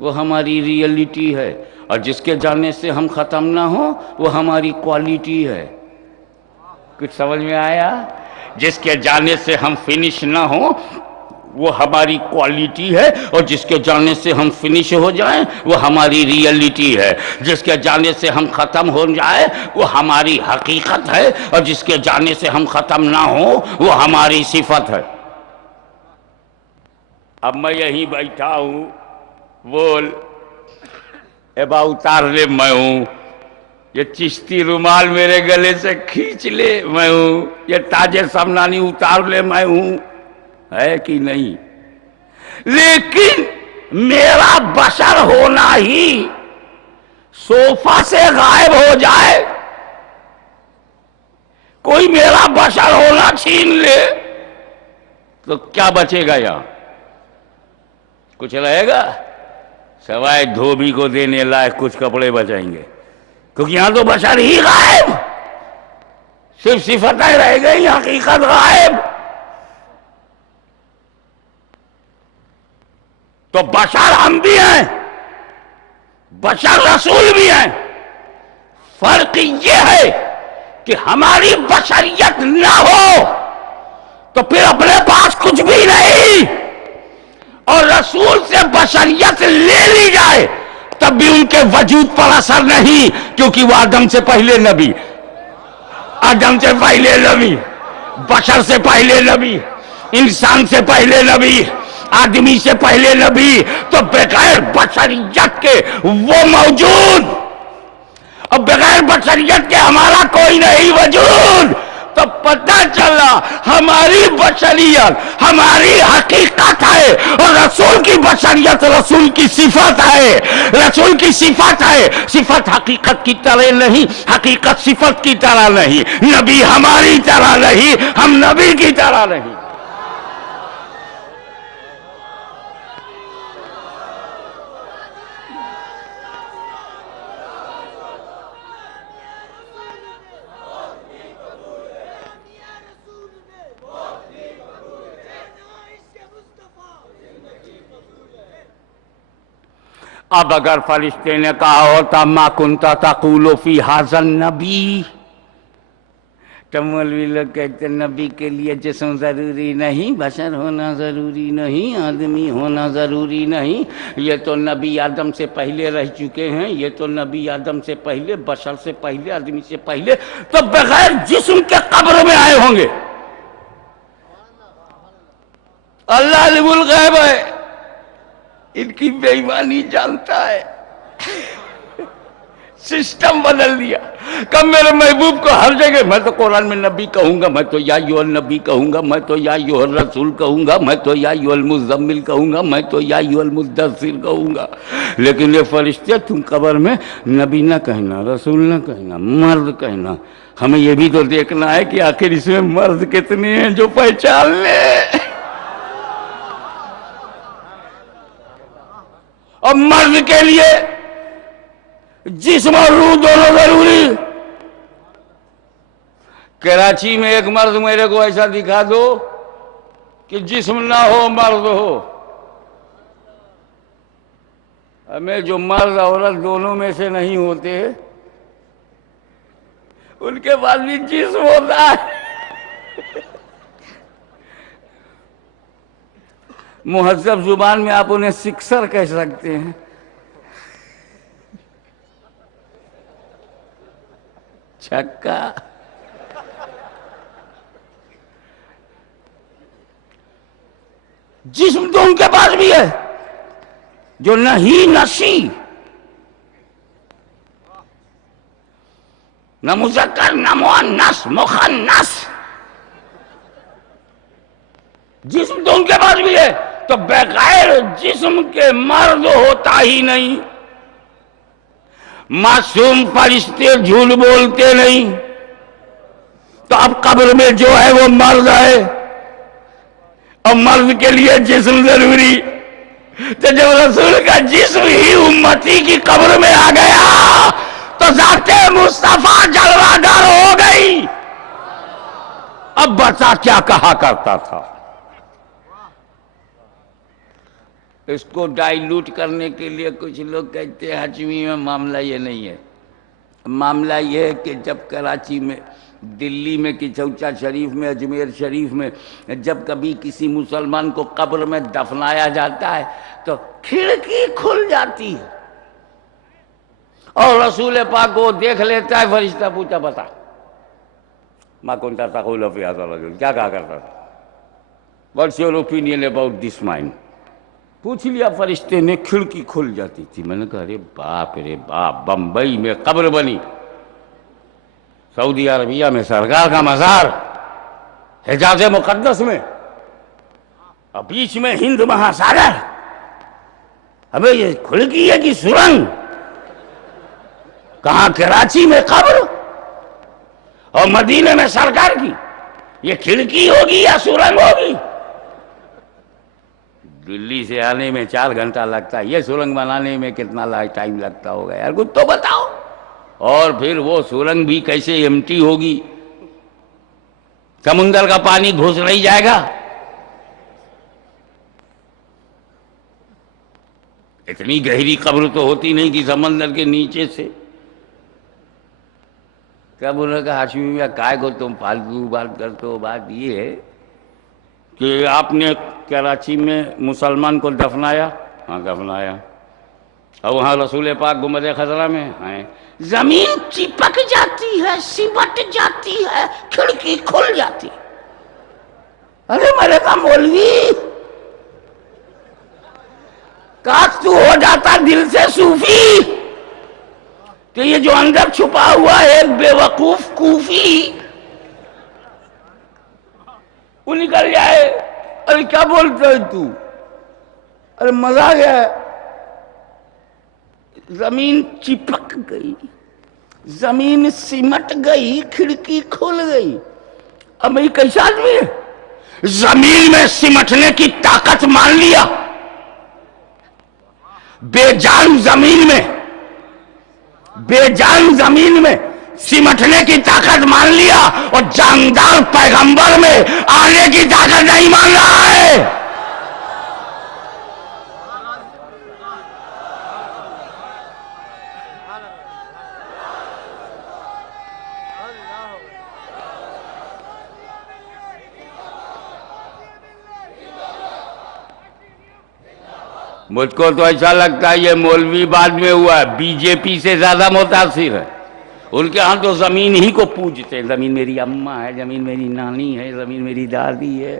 وہ ہماری ریئلٹی ہے، اور جس کے جانے سے ہم ختم نہ ہوں وہ ہماری کوالٹی ہے۔ کچھ سمجھ میں آیا؟ جس کے جانے سے ہم فنش نہ ہوں وہ ہماری کوالٹی ہے، اور جس کے جانے سے ہم فنش ہو جائیں وہ ہماری ریئلٹی ہے۔ جس کے جانے سے ہم ختم ہو جائیں وہ ہماری حقیقت ہے، اور جس کے جانے سے ہم ختم نہ ہوں وہ ہماری صفت ہے۔ اب میں یہیں بیٹھا ہوں، بول اے با اتار لے میں ہوں، یہ چشتی رومال میرے گلے سے کھینچ لے میں ہوں، یہ تاج سمنانی اتار لے میں ہوں، ہے کہ نہیں؟ لیکن میرا بشر ہونا ہی صوفہ سے غائب ہو جائے، کوئی میرا بشر ہونا چھین لے تو کیا بچے گا؟ یہاں کچھ رہے گا؟ سوائے دھوبی کو دینے لائق کچھ کپڑے بچائیں گے، کیونکہ یہاں تو بشر ہی غائب، صرف صفتیں رہ گئی، حقیقت غائب۔ تو بشر ہم بھی ہیں، بشر رسول بھی ہیں، فرق یہ ہے کہ ہماری بشریت نہ ہو تو پھر اپنے پاس کچھ بھی نہیں، اور رسول سے بشریت لے لی جائے تب بھی ان کے وجود پر اثر نہیں، کیونکہ وہ آدم سے پہلے نبی، آدم سے پہلے نبی، بشر سے پہلے نبی، انسان سے پہلے نبی، آدمی سے پہلے نبی، تو بغیر بشریت کے وہ موجود، اور بغیر بشریت کے ہمارا کوئی نہیں وجود۔ تو پتہ چلا ہماری بشریت ہماری حقیقت ہے، اور رسول کی بشریت رسول کی صفت ہے، رسول کی صفت ہے۔ صفت حقیقت کی طرح نہیں، حقیقت صفت کی طرح نہیں، نبی ہماری طرح نہیں، ہم نبی کی طرح نہیں۔ اب اگر فرشتے نے کہا ہوتا ما کنتا تقول فی ھذا النبی، تو مولوی لوگ کہتے نبی کے لیے جسم ضروری نہیں، بشر ہونا ضروری نہیں، آدمی ہونا ضروری نہیں، یہ تو نبی آدم سے پہلے رہ چکے ہیں، یہ تو نبی آدم سے پہلے، بشر سے پہلے، آدمی سے پہلے، تو بغیر جسم کے قبر میں آئے ہوں گے۔ اللہ علم الغیب ہے، ان کی بے ایمانی جانتا ہے، سسٹم بدل دیا۔ کب میرے محبوب کو ہر جگہ میں تو قرآن میں نبی کہوں گا، میں تو یا ایھا النبی کہوں گا، میں تو یا ایھا الرسول کہوں گا، میں تو یا ایھا المزمل کہوں گا، میں تو یا ایھا المدثر کہوں گا، لیکن یہ فرشتے تم قبر میں نبی نہ کہنا، رسول نہ کہنا، مرد کہنا۔ ہمیں یہ بھی تو دیکھنا ہے کہ آخر اس میں مرد کتنے ہیں جو پہچان لے، اور مرد کے لیے جسم اور روح دونوں ضروری۔ کراچی میں ایک مرد میرے کو ایسا دکھا دو کہ جسم نہ ہو مرد ہو۔ ہمیں جو مرد عورت دونوں میں سے نہیں ہوتے ان کے پاس بھی جسم ہوتا ہے۔ مہذب زبان میں آپ انہیں سکسر کہہ سکتے ہیں۔ چھکا۔ جسم تو ان کے پاس بھی ہے جو نہ ہی نسی، نہ مذکر نہ مؤنث مخنث، جسم تو ان کے پاس بھی ہے، تو بغیر جسم کے مرد ہوتا ہی نہیں۔ معصوم فرشتے جھوٹ بولتے نہیں، تو اب قبر میں جو ہے وہ مرد ہے، اور مرد کے لیے جسم ضروری، تو جب رسول کا جسم ہی امتی کی قبر میں آ گیا تو ذات مصطفیٰ جلوہ گر ہو گئی۔ اب بتا کیا کہا کرتا تھا؟ اس کو ڈائیلوٹ کرنے کے لیے کچھ لوگ کہتے ہیں ہجوی میں معاملہ یہ نہیں ہے۔ معاملہ یہ ہے کہ جب کراچی میں، دلی میں، کچوچا شریف میں، اجمیر شریف میں جب کبھی کسی مسلمان کو قبر میں دفنایا جاتا ہے تو کھڑکی کھل جاتی ہے، اور رسول پاک کو دیکھ لیتا ہے۔ فرشتہ پوچھا بتا ما کنت تقول فی ھذا الرجل، کیا کہا کرتا تھا؟ What's your opinion about this man? پوچھ لیا فرشتے نے، کھڑکی کھل جاتی تھی۔ میں نے کہا ارے باپ رے باپ، بمبئی میں قبر بنی، سعودی عربیہ میں سرکار کا مزار، حجاز مقدس میں، اور بیچ میں ہند مہاساگر، ابے یہ کھڑکی ہے کہ سرنگ؟ کہاں کراچی میں قبر، اور مدینے میں سرکار کی، یہ کھڑکی ہوگی یا سرنگ ہوگی؟ دلی سے آنے میں 4 گھنٹہ لگتا ہے، یہ سرنگ بنانے میں کتنا ٹائم لگتا ہوگا یار، کچھ تو بتاؤ۔ اور پھر وہ سرنگ بھی کیسے ایمٹی ہوگی؟ سمندر کا پانی گھس نہیں جائے گا؟ اتنی گہری قبر تو ہوتی نہیں کہ سمندر کے نیچے سے تب انہوں نے کہا ہاشمی میاں کائے کو تم فالتو بات کرتے ہو؟ بات یہ ہے کہ آپ نے کراچی میں مسلمان کو دفنایا؟ ہاں دفنایا. اور وہاں رسول پاک گنبد خضرا میں ہیں. زمین چپک جاتی ہے، سمٹ جاتی ہے، کھڑکی کھل جاتی. ارے میں نے کہا مولوی کاش تو ہو جاتا دل سے صوفی، تو یہ جو اندر چھپا ہوا ہے ایک بے وقوف کوفی وہ نکل جائے. ارے کیا بولتا ہے تو؟ ارے مزہ آ گیا. زمین چپک گئی، زمین سمٹ گئی، کھڑکی کھل گئی. اب میں کیسا آدمی ہے؟ زمین میں سمٹنے کی طاقت مان لیا، بے جان زمین میں، بے جان زمین میں سمٹنے کی طاقت مان لیا، اور جاندار پیغمبر میں آنے کی طاقت نہیں مان رہا ہے. مجھ کو تو ایسا لگتا ہے یہ مولوی بعد میں ہوا ہے، بی جے پی سے زیادہ متاثر ہے. ان کے ہاں تو زمین ہی کو پوجتے ہیں. زمین میری اماں ہے، زمین میری نانی ہے، زمین میری دادی ہے.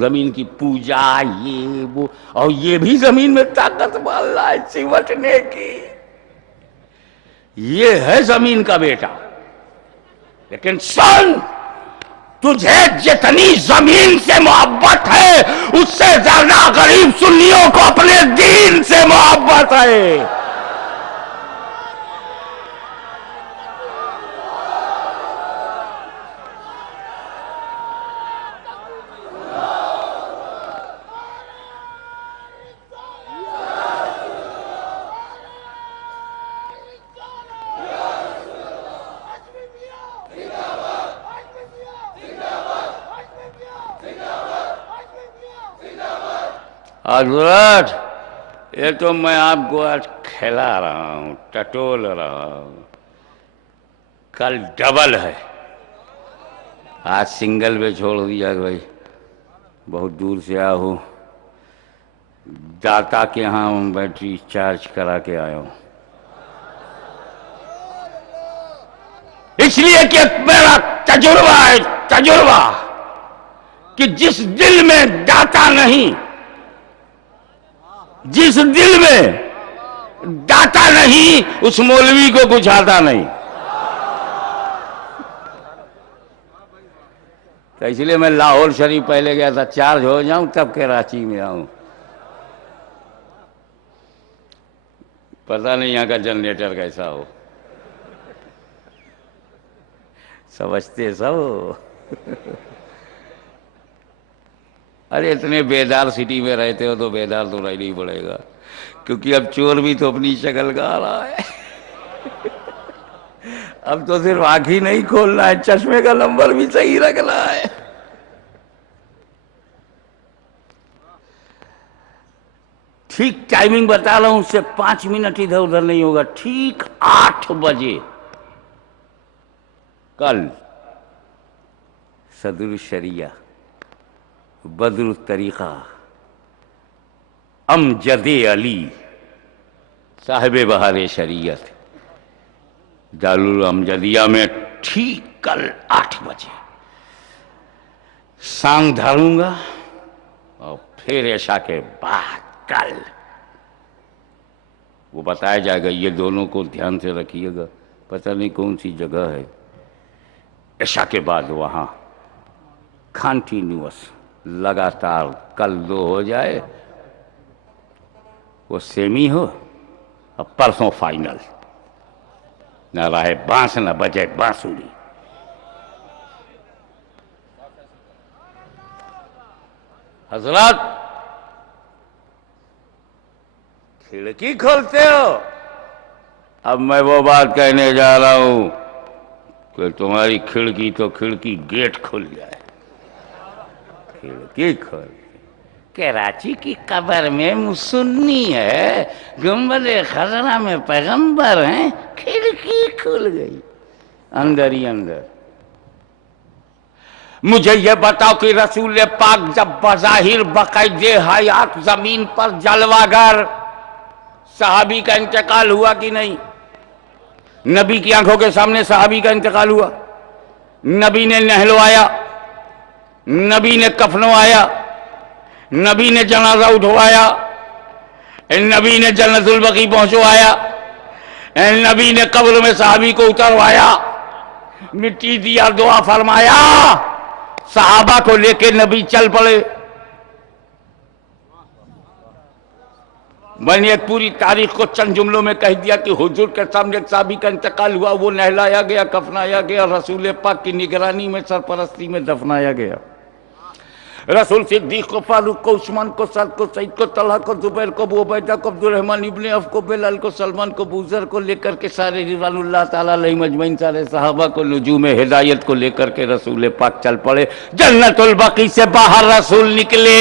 زمین کی پوجا یہ وہ، اور یہ بھی زمین میں طاقت مان رہا ہے سمٹنے کی. یہ ہے زمین کا بیٹا. لیکن سن، تجھے جتنی زمین سے محبت ہے اس سے زیادہ غریب سنیوں کو اپنے دین سے محبت ہے. حضرت یہ تو میں آپ کو آج کھلا رہا ہوں، ٹٹول رہا ہوں. کل ڈبل ہے. آج سنگل پہ چھوڑ دیا کہ بھائی بہت دور سے آیا ہوں، داتا کے ہاں بیٹری چارج کرا کے آیا ہوں. اس لیے کہ میرا تجربہ ہے، تجربہ کہ جس دل میں داتا نہیں، جس دل میں داتا نہیں، اس مولوی کو کچھ آتا نہیں. تو اس لیے میں لاہور شریف پہلے گیا تھا، چارج ہو جاؤں تب کراچی میں آؤں. پتہ نہیں یہاں کا جنریٹر کیسا ہو. سمجھتے سب. ارے اتنے بیدار سٹی میں رہتے ہو تو بیدار تو رہنا ہی پڑے گا، کیونکہ اب چور بھی تو اپنی شکل کا آ رہا ہے. اب تو صرف آنکھ ہی نہیں کھولنا ہے، چشمے کا نمبر بھی صحیح رکھنا ہے. ٹھیک ٹائمنگ بتا رہا ہوں، اس سے 5 منٹ ادھر ادھر نہیں ہوگا. ٹھیک 8 بجے کل صدر الشریعہ بدر الطریقہ امجد علی صاحب بہار شریعت دارالامجدیہ میں ٹھیک کل 8 بجے سانگ دھاروں گا، اور پھر عشاء کے بعد کل وہ بتایا جائے گا. یہ دونوں کو دھیان سے رکھیے گا، پتہ نہیں کون سی جگہ ہے. عشاء کے بعد وہاں کنٹینیوس لگاتار کل 2 ہو جائے، وہ سیمی ہو، اور پرسوں فائنل. نہ رہے بانس نہ بجے بانسری. حضرات کھڑکی کھولتے ہو. اب میں وہ بات کہنے جا رہا ہوں کہ تمہاری کھڑکی تو کھڑکی گیٹ کھل جائے. کھڑکی کھول. کراچی کی قبر میں سنی ہے، گنبد خضرا میں پیغمبر ہیں، کھڑکی کھل گئی. اندر ہی اندر. مجھے یہ بتاؤ کہ رسول پاک جب بظاہر بقید حیات زمین پر جلوہ گر صحابی کا انتقال ہوا کہ نہیں؟ نبی کی آنکھوں کے سامنے صحابی کا انتقال ہوا. نبی نے نہلوایا، نبی نے کفنوایا، نبی نے جنازہ اٹھوایا، نبی نے جنت البقیع پہنچوایا، نبی نے قبر میں صحابی کو اتروایا، مٹی دیا، دعا فرمایا، صحابہ کو لے کے نبی چل پڑے. میں نے ایک پوری تاریخ کو چند جملوں میں کہہ دیا کہ حضور کے سامنے ایک صحابی کا انتقال ہوا، وہ نہلایا گیا، کفنایا گیا، رسول پاک کی نگرانی میں سرپرستی میں دفنایا گیا. رسول صدیق کو، فاروق کو، عثمان کو، سعد کو، سعید کو، طلحہ کو، زبیر کو، ابو عبیدہ کو، عبد الرحمن ابن عوف کو، بلال کو، سلمان کو، ابو ذر کو لے کر کے سارے رضوان اللہ تعالیٰ علیہم اجمعین سارے صحابہ کو نجوم ہدایت کو لے کر کے رسول پاک چل پڑے. جنت البقیع سے باہر رسول نکلے،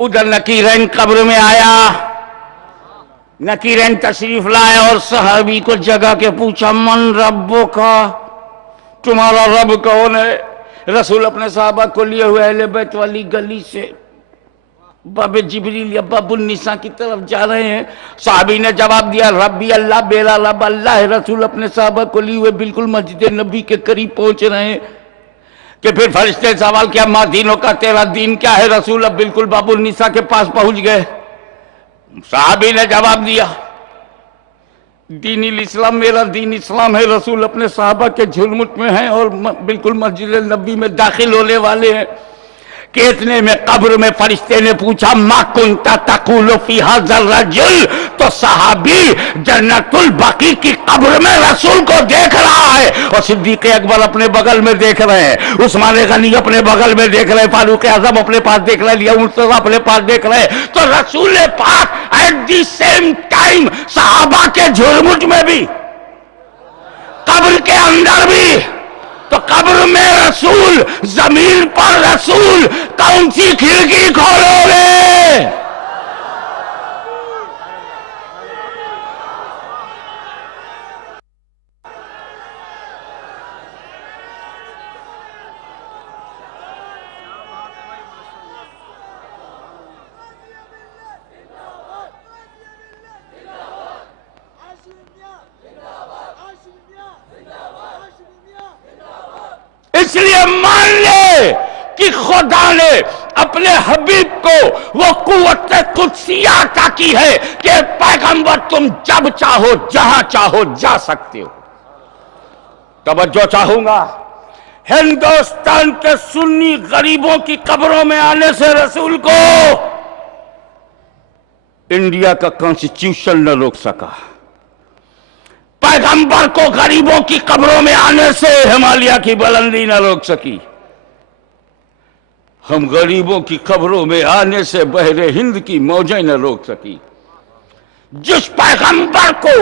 ادھر نکیرین قبر میں آیا، نکیرین تشریف لائے اور صحابی کو جگہ کے پوچھا، من ربک، تمہارا رب کون ہے؟ رسول اپنے صحابہ کو لیے ہوئے اہل بیت والی گلی سے باب جبریل یا باب النساء کی طرف جا رہے ہیں. صحابی نے جواب دیا، ربی اللہ، میرا رب اللہ ہے. رسول اپنے صحابہ کو لیے ہوئے بالکل مسجد نبی کے قریب پہنچ رہے ہیں کہ پھر فرشتے نے سوال کیا، ما دینوں کا، تیرا دین کیا ہے؟ رسول اب بالکل باب النساء کے پاس پہنچ گئے. صحابی نے جواب دیا، دین الاسلام، میرا دین اسلام ہے. رسول اپنے صحابہ کے جھرمٹ میں ہیں اور بالکل مسجد نبی میں داخل ہونے والے ہیں کہ اتنے میں قبر میں فرشتے نے پوچھا، ما کنت تقول فی ھذا الرجل، تو صحابی جنت البقیع کی قبر میں رسول کو دیکھ رہا ہے اور صدیق اکبر اپنے بغل میں دیکھ رہے ہیں، عثمان غنی اپنے بغل میں دیکھ رہے ہیں، فاروق اعظم اپنے پاس دیکھ رہے ہیں، مرتضیٰ اپنے پاس دیکھ رہے ہیں. تو رسول پاک ایٹ دی سیم ٹائم صحابہ کے جھرمٹ میں بھی، قبر کے اندر بھی. تو قبر میں رسول، زمین پر رسول، کون سی کھڑکی کھولو گے؟ اس لیے مان لے کہ خدا نے اپنے حبیب کو وہ قوت قدسیہ عطا کی ہے کہ پیغمبر تم جب چاہو جہاں چاہو جا سکتے ہو. توجہ چاہوں گا، ہندوستان کے سنی غریبوں کی قبروں میں آنے سے رسول کو انڈیا کا کانسٹیٹیوشن نہ روک سکا. پیغمبر کو غریبوں کی قبروں میں آنے سے ہمالیہ کی بلندی نہ روک سکی. ہم غریبوں کی قبروں میں آنے سے بحر ہند کی موجیں نہ روک سکی. جس پیغمبر کو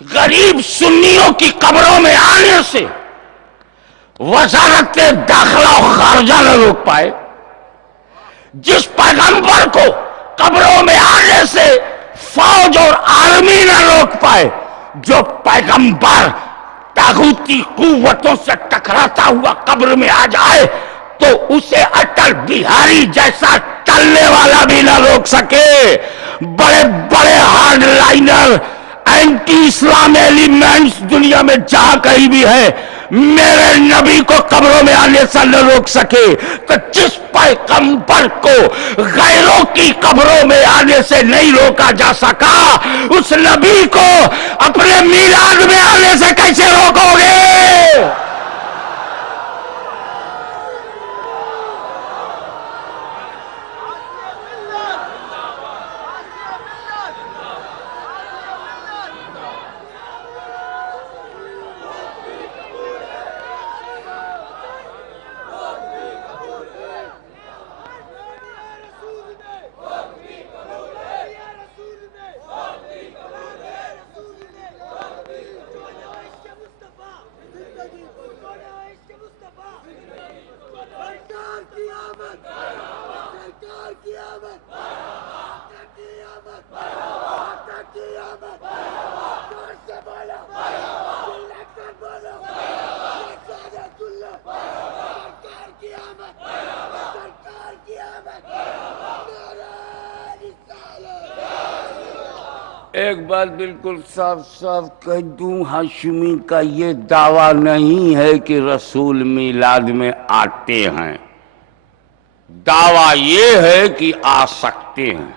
غریب سنیوں کی قبروں میں آنے سے وزارت داخلہ و خارجہ نہ روک پائے، جس پیغمبر کو قبروں میں آنے سے فوج اور آرمی نہ روک پائے، جو پیغمبر طاغوتی قوتوں سے ٹکراتا ہوا قبر میں آ جائے تو اسے اٹل بہاری جیسا چلنے والا بھی نہ روک سکے. بڑے بڑے ہارڈ لائنر اینٹی اسلام ایلیمنٹس دنیا میں جہاں کہیں بھی ہے، میرے نبی کو قبروں میں آنے سے نہ روک سکے. تو جس پیغمبر کو غیروں کی قبروں میں آنے سے نہیں روکا جا سکا، اس نبی کو اپنے میلاد میں آنے سے کیسے روکو گے؟ ایک بات بالکل صاف صاف کہہ دوں، ہاشمی کا یہ دعویٰ نہیں ہے کہ رسول میلاد میں آتے ہیں، دعویٰ یہ ہے کہ آ سکتے ہیں۔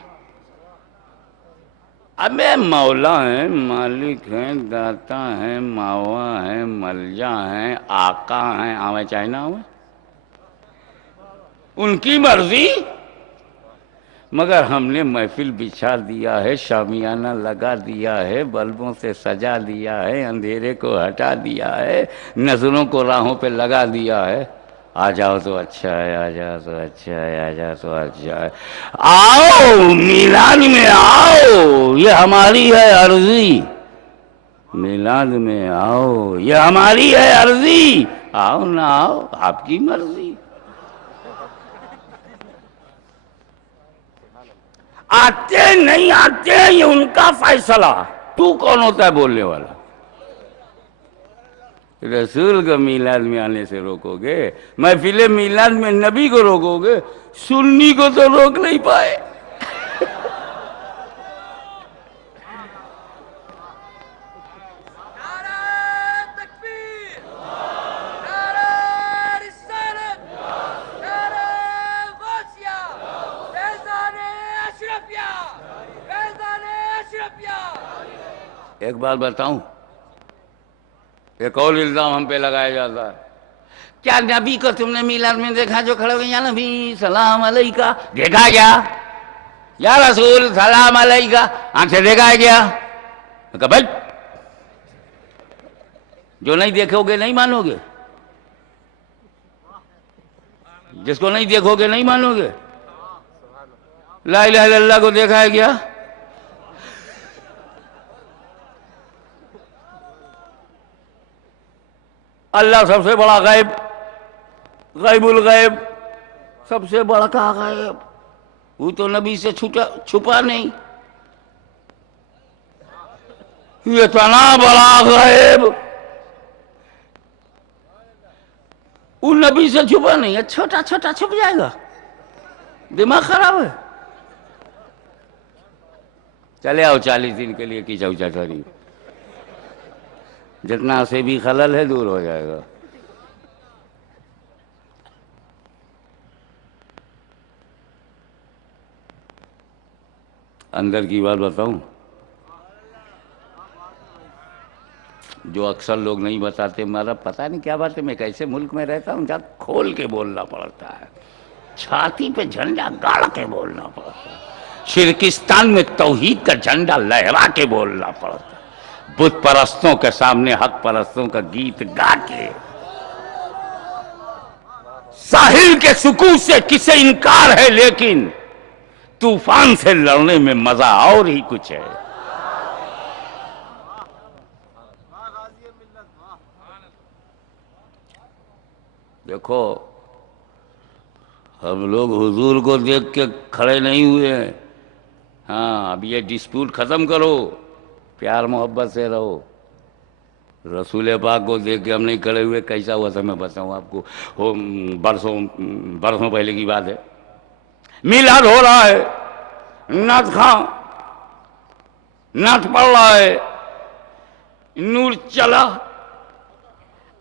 ابے مولا ہیں، مالک ہیں، داتا ہیں، ماوا ہیں، ملجا ہیں، آقا ہیں، آوے چاہے نہ ہوئے، ان کی مرضی۔ مگر ہم نے محفل بچھا دیا ہے، شامیانہ لگا دیا ہے، بلبوں سے سجا دیا ہے، اندھیرے کو ہٹا دیا ہے، نظروں کو راہوں پہ لگا دیا ہے۔ آ جاؤ تو اچھا ہے، آ جاؤ تو اچھا ہے، آ جاؤ تو اچھا ہے، آؤ میلاد میں آؤ، یہ ہماری ہے عرضی، میلاد میں آؤ، یہ ہماری ہے عرضی، آؤ نہ آؤ آپ کی مرضی۔ آتے نہیں آتے یہ ان کا فیصلہ، تو کون ہوتا ہے بولنے والا؟ رسول کو میلاد میں آنے سے روکو گے؟ محفل میلاد میں نبی کو روکو گے؟ سنی کو تو روک نہیں پائے۔ ایک بات بتاؤں، ایک اور الزام ہم پہ لگایا جاتا ہے، کیا نبی کو تم نے میلاد میں دیکھا جو کھڑے ہوئے، یا نبی سلام علیکہ؟ دیکھا گیا یا رسول سلام علیکہ؟ آنکھ سے دیکھا ہے کیا؟ قبل جو نہیں دیکھو گے نہیں مانو گے، جس کو نہیں دیکھو گے نہیں مانو گے۔ لا الہ الا اللہ کو دیکھا ہے کیا؟ اللہ سب سے بڑا غیب، غیب الغیب، سب سے بڑا کا غیب، وہ تو نبی سے چھپا نہیں، یہ اتنا بڑا غیب وہ نبی سے چھپا نہیں ہے، چھوٹا چھوٹا چھپ جائے گا، دماغ خراب ہے۔ چلے آؤ 40 دن کے لیے کی چوچا کری، جتنا سے بھی خلل ہے دور ہو جائے گا۔ اندر کی بات بتاؤں جو اکثر لوگ نہیں بتاتے، ہمارا پتہ نہیں کیا بات ہے، میں کیسے ملک میں رہتا ہوں جہاں کھول کے بولنا پڑتا ہے، چھاتی پہ جھنڈا گاڑ کے بولنا پڑتا ہے، شرکستان میں توحید کا جھنڈا لہرا کے بولنا پڑتا ہے، بت پرستوں کے سامنے حق پرستوں کا گیت گا کے، ساحل کے سکون سے کسے انکار ہے، لیکن طوفان سے لڑنے میں مزہ اور ہی کچھ ہے۔ دیکھو ہم لوگ حضور کو دیکھ کے کھڑے نہیں ہوئے ہیں، ہاں اب یہ ڈسپیوٹ ختم کرو، پیار محبت سے رہو۔ رسول پاک کو دیکھ کے ہم نہیں کھڑے ہوئے، کیسا ہوا تھا میں بتاؤں آپ کو، وہ برسوں پہلے کی بات ہے، میلاد ہو رہا ہے، نعت خواں نعت پڑھ رہا ہے، نور چلا،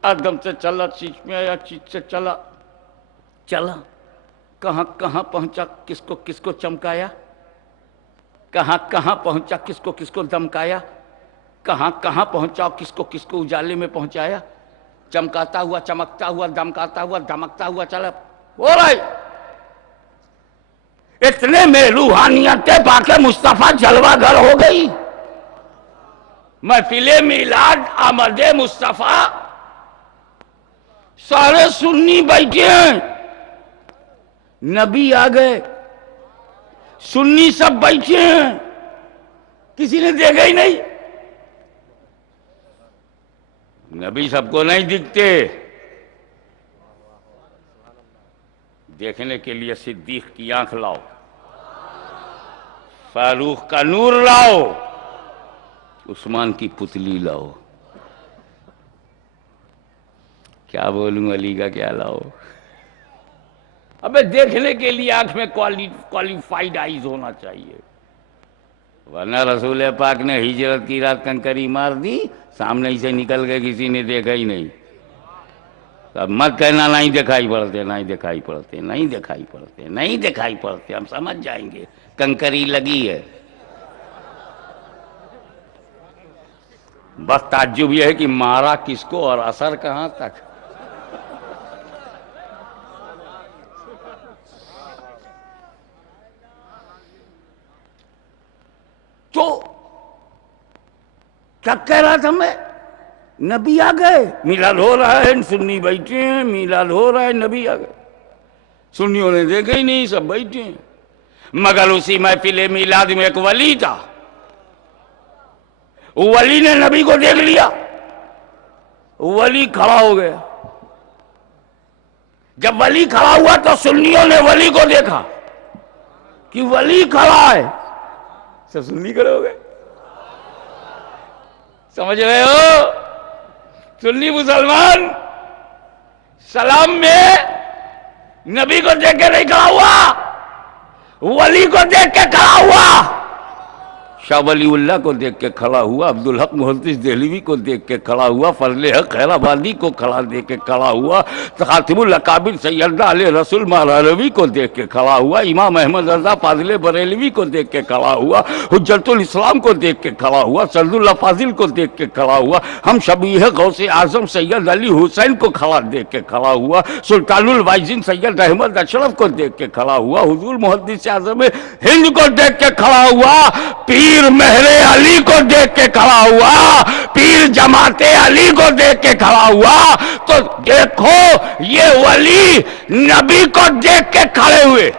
آدم سے چلا، چیچ میں آیا، چیچ سے چلا، چلا کہاں کہاں پہنچا، کس کو چمکایا، کہاں کہاں پہنچا، کس کو دمکایا، کہاں کہاں پہنچا، کس کو اجالے میں پہنچایا، چمکاتا ہوا، چمکتا ہوا، دمکاتا ہوا، دمکتا ہوا چلا، ہو رہا ہے۔ اتنے میں روحانیت پاک مصطفیٰ جلوہ گر ہو گئی، محفل میلاد آمد مصطفیٰ، سارے سنی بیٹھے ہیں، نبی آ گئے، سنی سب بیٹھے ہیں، کسی نے دیکھا ہی نہیں، نبی سب کو نہیں دکھتے، دیکھنے کے لیے صدیق کی آنکھ لاؤ، فاروق کا نور لاؤ، عثمان کی پتلی لاؤ، کیا بولوں علی کا کیا لاؤ، ابے دیکھنے کے لیے آنکھ میں کوالیفائڈ آئیز ہونا چاہیے، ورنہ رسول پاک نے ہجرت کی رات کنکری مار دی، سامنے ہی سے نکل گئے، کسی نے دیکھا ہی نہیں۔ اب مت کہنا نہیں دکھائی پڑتے، نہیں دکھائی پڑتے، نہیں دکھائی پڑتے، نہیں دکھائی پڑتے، ہم سمجھ جائیں گے کنکری لگی ہے۔ بس تعجب یہ ہے کہ مارا کس کو اور اثر کہاں تک۔ تو کیا کہہ رہا تھا میں؟ نبی آ گئے، میلاد ہو رہا ہے، سنی بیٹھے ہیں، میلاد ہو رہا ہے، نبی آ گئے۔ سنیوں نے دیکھا ہی نہیں، سب بیٹھے ہیں۔ مگر اسی محفل میلاد میں ایک ولی تھا، ولی نے نبی کو دیکھ لیا، ولی کھڑا ہو گیا۔ جب ولی کھڑا ہوا تو سنیوں نے ولی کو دیکھا کہ ولی کھڑا ہے، سب سنی کھڑے ہو گئے۔ سمجھ رہے ہو؟ سنی مسلمان سلام میں نبی کو دیکھ کے نہیں کھڑا ہوا، ولی کو دیکھ کے کھڑا ہوا۔ شاہ ولی اللہ کو دیکھ کے کھڑا ہوا، عبدالحق محدث دہلوی کو دیکھ کے کھڑا ہوا، فضل حق خیرآبادی کو دیکھ کے کھڑا ہوا، خاتم الاکابر سیدنا علیہ رسول مہرانوی کو دیکھ کے کھڑا ہوا، امام احمد رضا فاضل بریلوی کو دیکھ کے کھڑا ہوا، حجت الاسلام کو دیکھ کے کھڑا ہوا، سرد اللہ فاضل کو دیکھ کے کھڑا ہوا، ہم شبیہ غوث اعظم سید علی حسین کو دیکھ کے کھڑا ہوا، سلطان الوائزین سید احمد اشرف کو دیکھ کے کھڑا ہوا، حضور محدث اعظم ہند کو دیکھ کے کھڑا ہوا، پیر مہر علی کو دیکھ کے کھڑا ہوا، پیر جماعت علی کو دیکھ کے کھڑا ہوا۔ تو دیکھو یہ ولی نبی کو دیکھ کے کھڑے ہوئے،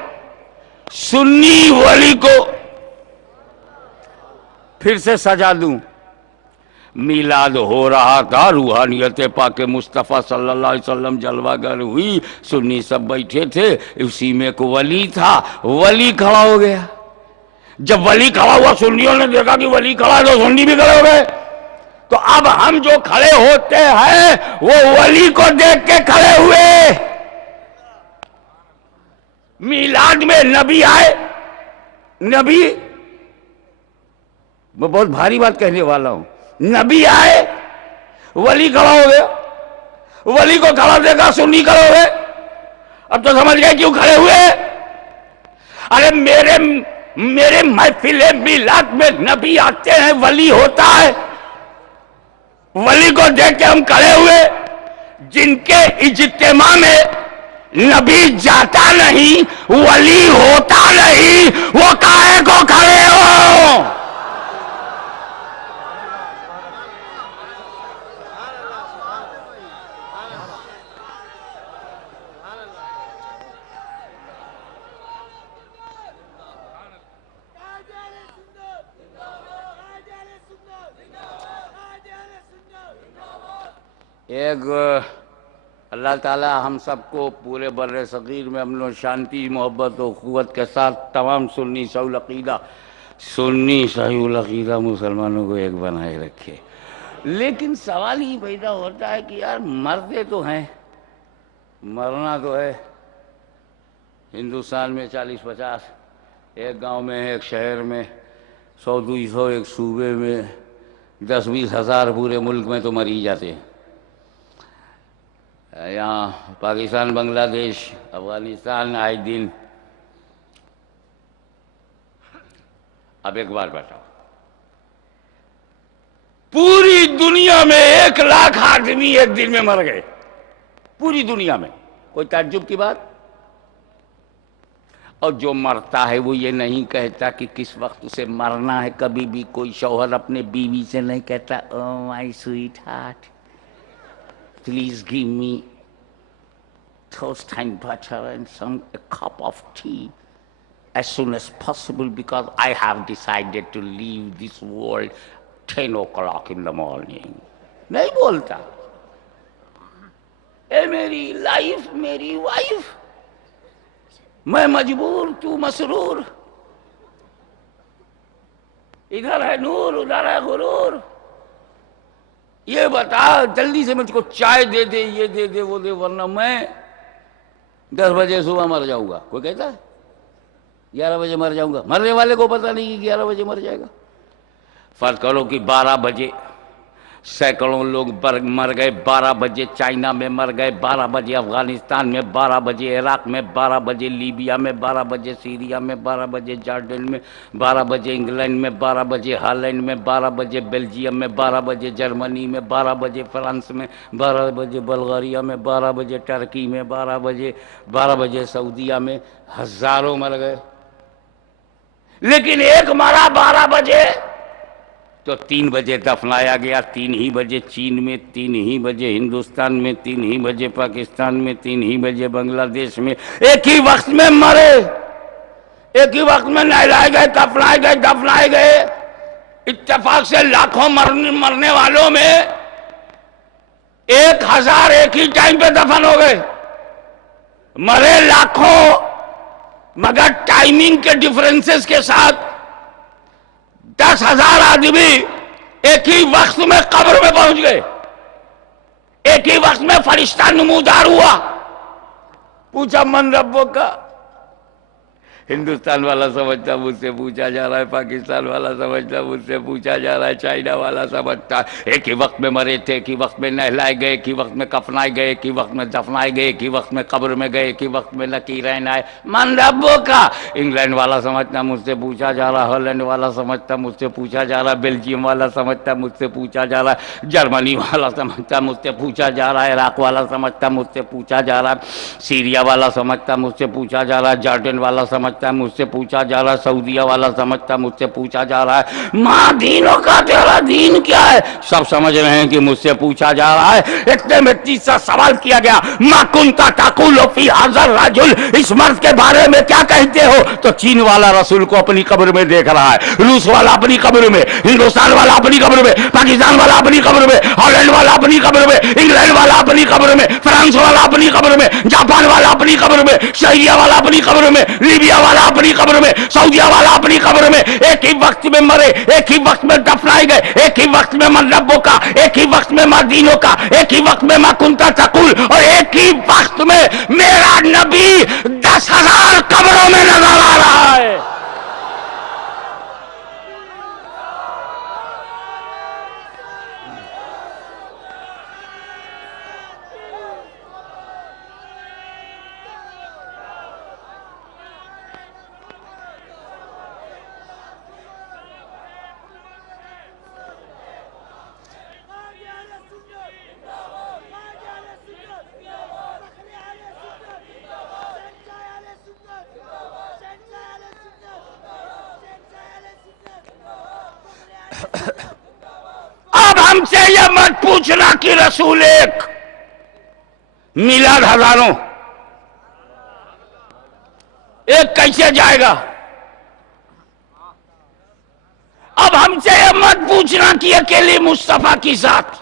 سنی ولی کو پھر سے سجا دوں۔ میلاد ہو رہا تھا، روحانیت پاک مصطفیٰ صلی اللہ علیہ وسلم جلوہ گر ہوئی، سنی سب بیٹھے تھے، اسی میں ایک ولی تھا، ولی کھڑا ہو گیا۔ جب ولی کھڑا ہوا سنیوں نے دیکھا کہ ولی کھڑا ہے تو سنی بھی کھڑے ہو گئے۔ تو اب ہم جو کھڑے ہوتے ہیں وہ ولی کو دیکھ کے کھڑے ہوئے۔ میلاد میں نبی آئے، نبی، میں بہت بھاری بات کہنے والا ہوں، نبی آئے، ولی کھڑا ہو گیا، ولی کو کھڑا دیکھا، سنی کھڑے ہوئے۔ اب تو سمجھ گئے کیوں کھڑے ہوئے؟ ارے میرے محفل میلاد میں نبی آتے ہیں، ولی ہوتا ہے، ولی کو دیکھ کے ہم کھڑے ہوئے۔ جن کے اجتماع میں نبی جاتا نہیں، ولی ہوتا نہیں، وہ کاہے کو کھڑے ہو؟ ایک اللہ تعالی ہم سب کو پورے بر صغیر میں امن و شانتی، محبت و قوت کے ساتھ تمام سنی صحیح العقیدہ مسلمانوں کو ایک بنائے رکھے۔ لیکن سوال ہی پیدا ہوتا ہے کہ یار مرتے تو ہیں، مرنا تو ہے۔ ہندوستان میں 40-50 ایک گاؤں میں، ایک شہر میں، 100-200 ایک صوبے میں، 10-20 ہزار پورے ملک میں تو مر ہی جاتے ہیں۔ یہاں پاکستان، بنگلہ دیش، افغانستان آئے دن۔ اب ایک بار بتاؤ، پوری دنیا میں 1 لاکھ آدمی ایک دن میں مر گئے، پوری دنیا میں، کوئی تعجب کی بات؟ اور جو مرتا ہے وہ یہ نہیں کہتا کہ کس وقت اسے مرنا ہے۔ کبھی بھی کوئی شوہر اپنے بیوی سے نہیں کہتا "Oh my sweetheart, please give me toast and butter and a cup of tea as soon as possible because I have decided to leave this world 10 o'clock in the morning." نہیں بولتا۔ اے میری لائف، میری wife, میں مجبور، تو مسرور، ادھر ہے نور، ادھر ہے غرور، یہ بتا جلدی سے مجھ کو چائے دے دے، یہ دے دے، وہ دے، ورنہ میں 10 بجے صبح مر جاؤں گا، کوئی کہتا ہے 11 بجے مر جاؤں گا؟ مرنے والے کو پتہ نہیں کہ 11 بجے مر جائے گا۔ فرض کرو کہ 12 بجے سینکڑوں لوگ مر گئے، 12 بجے چائنا میں مر گئے، 12 بجے افغانستان میں، 12 بجے عراق میں، 12 بجے لیبیا میں، 12 بجے سیریا میں، 12 بجے جارڈن میں، 12 بجے انگلینڈ میں، 12 بجے ہالینڈ میں، 12 بجے بیلجیم میں، 12 بجے جرمنی میں، 12 بجے فرانس میں، 12 بجے بلغاریہ میں، 12 بجے ٹرکی میں، 12 بجے سعودیہ میں، ہزاروں مر گئے۔ لیکن ایک مرا 12 بجے تو 3 بجے دفنایا گیا، 3 ہی بجے چین میں، 3 ہی بجے ہندوستان میں، 3 ہی بجے پاکستان میں، 3 ہی بجے بنگلہ دیش میں، ایک ہی وقت میں مرے، ایک ہی وقت میں نہلائے گئے، کفنائے گئے، دفنائے گئے۔ اتفاق سے لاکھوں مرنے والوں میں 1000 ایک ہی ٹائم پہ دفن ہو گئے، مرے لاکھوں، مگر ٹائمنگ کے ڈیفرنسز کے ساتھ 10,000 آدمی ایک ہی وقت میں قبر میں پہنچ گئے، ایک ہی وقت میں فرشتہ نمودار ہوا۔ پوچھا من ربوں کا؟ ہندوستان والا سمجھتا مجھ سے پوچھا جا رہا ہے، پاکستان والا سمجھتا مجھ سے پوچھا جا رہا ہے، چائنا والا سمجھتا ایک ہی وقت میں مرے تھے، ایک ہی وقت میں نہلائے گئے، ایک ہی وقت میں کفنائے گئے، ایک ہی وقت میں دفنائے گئے، ایک ہی وقت میں قبر میں گئے، ایک ہی وقت میں نکیرین آئے۔ من ربوں کا؟ انگلینڈ والا سمجھتا مجھ سے پوچھا جا رہا، ہالینڈ والا سمجھتا مجھ سے پوچھا جا رہا، بیلجیم والا سمجھتا مجھ سے پوچھا جا رہا، جرمنی والا سمجھتا مجھ سے پوچھا جا رہا ہے، عراق والا سمجھتا مجھ سے پوچھا جا رہا، سیریا والا سمجھتا مجھ سے پوچھا جا رہا، جارڈن والا سمجھتا مجھ سے پوچھا جا رہا، سعودیہ والا سمجھتا مجھ سے پوچھا جا رہا ہے۔ ماں دینوں کا تیرا دین کیا ہے؟ سب سمجھ رہے ہیں کہ مجھ سے پوچھا جا رہا ہے۔ اتنے میں تیسرا سوال کیا گیا، ما کنتا تقول فی ھذا الرجل، اس مرد کے بارے میں کیا کہتے ہو؟ تو چین والا رسول کو اپنی قبر میں دیکھ رہا ہے، روس والا اپنی قبر میں، ہندوستان والا اپنی قبر میں، پاکستان والا اپنی قبر میں، ہالینڈ والا اپنی قبر میں، انگلینڈ والا اپنی قبر میں، فرانس والا اپنی قبر میں، جاپان والا اپنی قبر میں، شہریہ والا اپنی قبر میں، لیبیا والا اپنی قبر میں، سعودیہ والا اپنی قبر میں، ایک ہی وقت میں مرے، ایک ہی وقت میں دفنائے گئے، ایک ہی وقت میں من ربوں کا، ایک ہی وقت میں مدینوں کا، ایک ہی وقت میں ما کنتا تقول، اور ایک ہی وقت میں میرا نبی 10,000 قبروں میں نظر آ رہا ہے۔ اب ہم سے یہ مت پوچھنا کہ رسول ایک، میلاد ہزاروں، ایک کیسے جائے گا؟ اب ہم سے یہ مت پوچھنا کہ اکیلی مصطفیٰ کی ذات،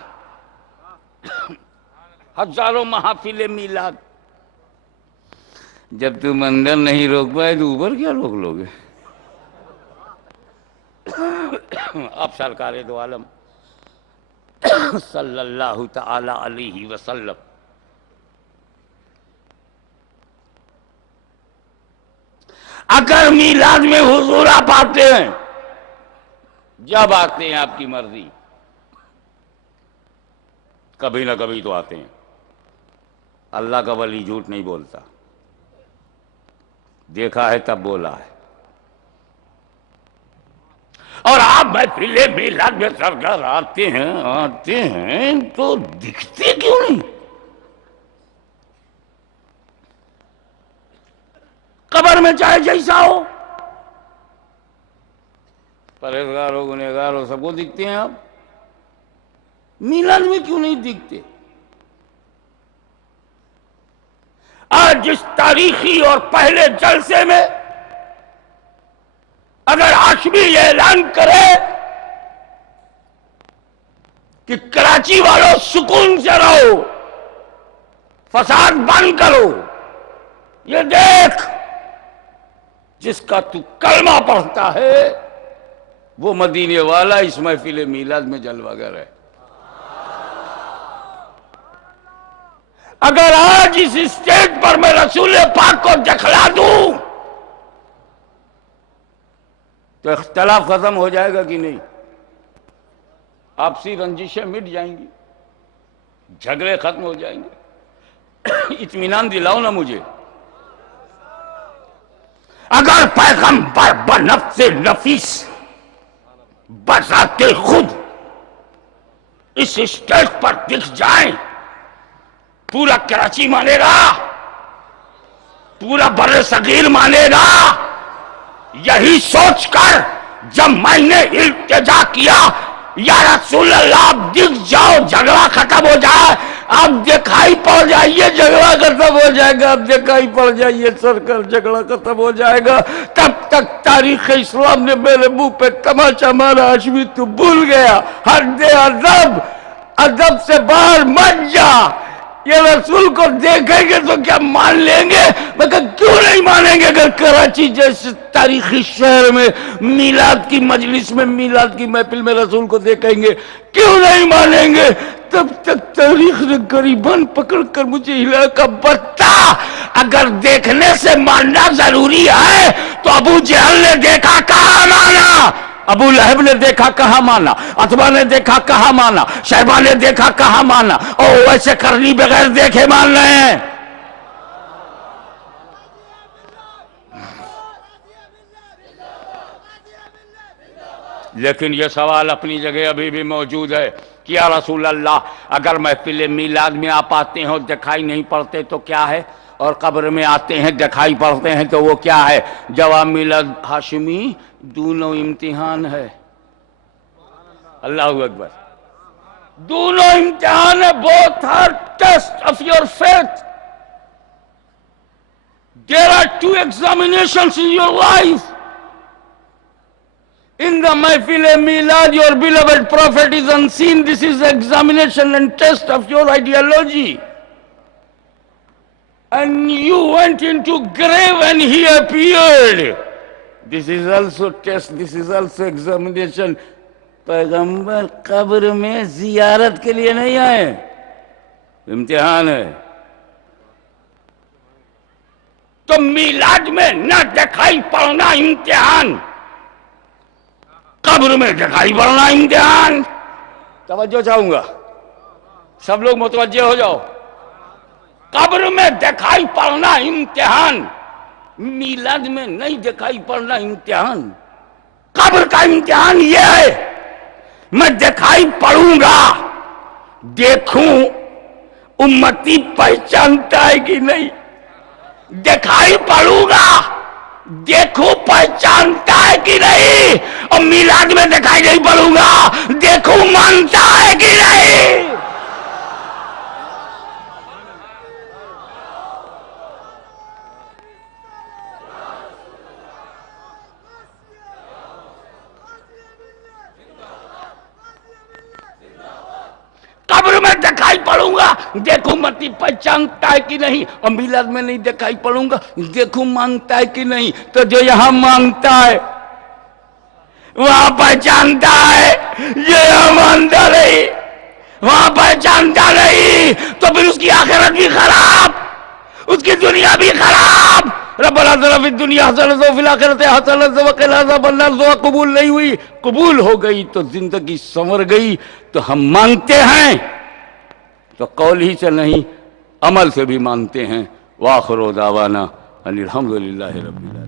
ہزاروں محافل میلاد۔ جب تم اندر نہیں روک پائے تو اوپر کیا روک لو گے؟ اب سرکار دو عالم صلی اللہ تعالی علیہ وسلم اگر میلاد میں حضور آپ آتے ہیں، جب آتے ہیں آپ کی مرضی، کبھی نہ کبھی تو آتے ہیں، اللہ کا ولی جھوٹ نہیں بولتا، دیکھا ہے تب بولا ہے۔ اور آپ محفل میلاد میں سرکار آتے ہیں تو دکھتے کیوں نہیں؟ قبر میں چاہے جیسا ہو، پرہیزگار ہو، گنہگار ہو، سب کو دکھتے ہیں آپ، میلاد میں کیوں نہیں دکھتے؟ آج جس تاریخی اور پہلے جلسے میں اگر ہاشمی یہ اعلان کرے کہ کراچی والوں سکون سے رہو، فساد بند کرو، یہ دیکھ جس کا تو کلمہ پڑھتا ہے وہ مدینے والا اس محفل میلاد میں جلوہ گر ہے۔ اگر آج اس اسٹیج پر میں رسول پاک کو دکھلا دوں تو اختلاف ختم ہو جائے گا کہ نہیں؟ آپسی رنجشیں مٹ جائیں گی، جھگڑے ختم ہو جائیں گے۔ اطمینان دلاؤ نا مجھے۔ اگر پیغمبر بنفس نفیس بذات خود اس اسٹیج پر دکھ جائیں، پورا کراچی مانے گا، پورا بر صغیر مانے گا۔ یہی سوچ کر جب میں نے التجا کیا یا رسول اللہ آپ دکھ جاؤ، جھگڑا ختم ہو جائے، آپ دکھائی پڑ جائیے، جھگڑا ختم ہو جائے گا، آپ دکھائی پڑ جائیے سرکار، جھگڑا ختم ہو جائے گا، تب تک تاریخ اسلام نے میرے منہ پہ تماچا مارا، ہاشمی تو بھول گیا، حد ادب، ادب سے باہر مت جا، یہ رسول کو دیکھیں گے تو کیا مان لیں گے؟ میں کہا کیوں نہیں مانیں گے؟ اگر کراچی جیسے تاریخی شہر میں میلاد کی مجلس میں، میلاد کی محفل میں رسول کو دیکھیں گے، کیوں نہیں مانیں گے؟ تب تک تاریخ نے غریبان پکڑ کر مجھے ہلا کا بتا، اگر دیکھنے سے ماننا ضروری ہے تو ابو جہل نے دیکھا کہاں مانا، ابو لہب نے دیکھا کہاں مانا، عتبہ نے دیکھا کہاں مانا، شیبہ نے دیکھا کہاں مانا، اور ویسے کرنی بغیر دیکھے مان رہے ہیں۔ لیکن یہ سوال اپنی جگہ ابھی بھی موجود ہے کہ یا رسول اللہ اگر محفل میلاد میں آپ آتے ہیں دکھائی نہیں پڑتے تو کیا ہے، اور قبر میں آتے ہیں دکھائی پڑتے ہیں تو وہ کیا ہے؟ جواب میلاد ہاشمی دونوں امتحان ہے۔ اللہ اکبر، دونوں امتحان ہے، both are test of your faith. There are two examinations in your life. In the Mahfil Milad, your beloved Prophet is unseen. This is the examination and test of your ideology. And you went into grave and he appeared. This is also test, this is also examination. پیغمبر قبر میں زیارت کے لیے نہیں آئے، امتحان ہے۔ تو میلاد میں نہ دکھائی پڑنا امتحان، قبر میں دکھائی پڑنا امتحان۔ توجہ چاہوں گا، سب لوگ متوجہ ہو جاؤ۔ قبر میں دکھائی پڑنا امتحان، میلاد میں نہیں دکھائی پڑنا امتحان۔ قبر کا امتحان یہ ہے میں دکھائی پڑوں گا، دیکھوں امتی پہچانتا ہے کہ نہیں، دکھائی پڑوں گا، دیکھوں پہچانتا ہے کہ نہیں، اور میلاد میں دکھائی نہیں پڑوں گا، دیکھوں مانتا ہے کہ نہیں۔ قبر میں دکھائی پڑوں گا، دیکھوں متی پہچانتا ہے کہ نہیں، اور میلاد میں نہیں دکھائی پڑوں گا، دیکھوں مانتا ہے کہ نہیں۔ تو جو یہاں مانتا ہے وہاں پہچانتا ہے، یہ یہاں مانتا نہیں، وہاں پہچانتا نہیں، تو پھر اس کی آخرت بھی خراب، اس کی دنیا بھی خراب۔ ربنا آتنا فی الدنیا حسنۃ وفی الآخرۃ حسنۃ وقنا عذاب النار، دعا قبول نہیں ہوئی، قبول ہو گئی تو زندگی سنور گئی۔ تو ہم مانتے ہیں تو قول ہی سے نہیں، عمل سے بھی مانتے ہیں۔ وآخر دعوانا ان الحمدللہ رب العالمین۔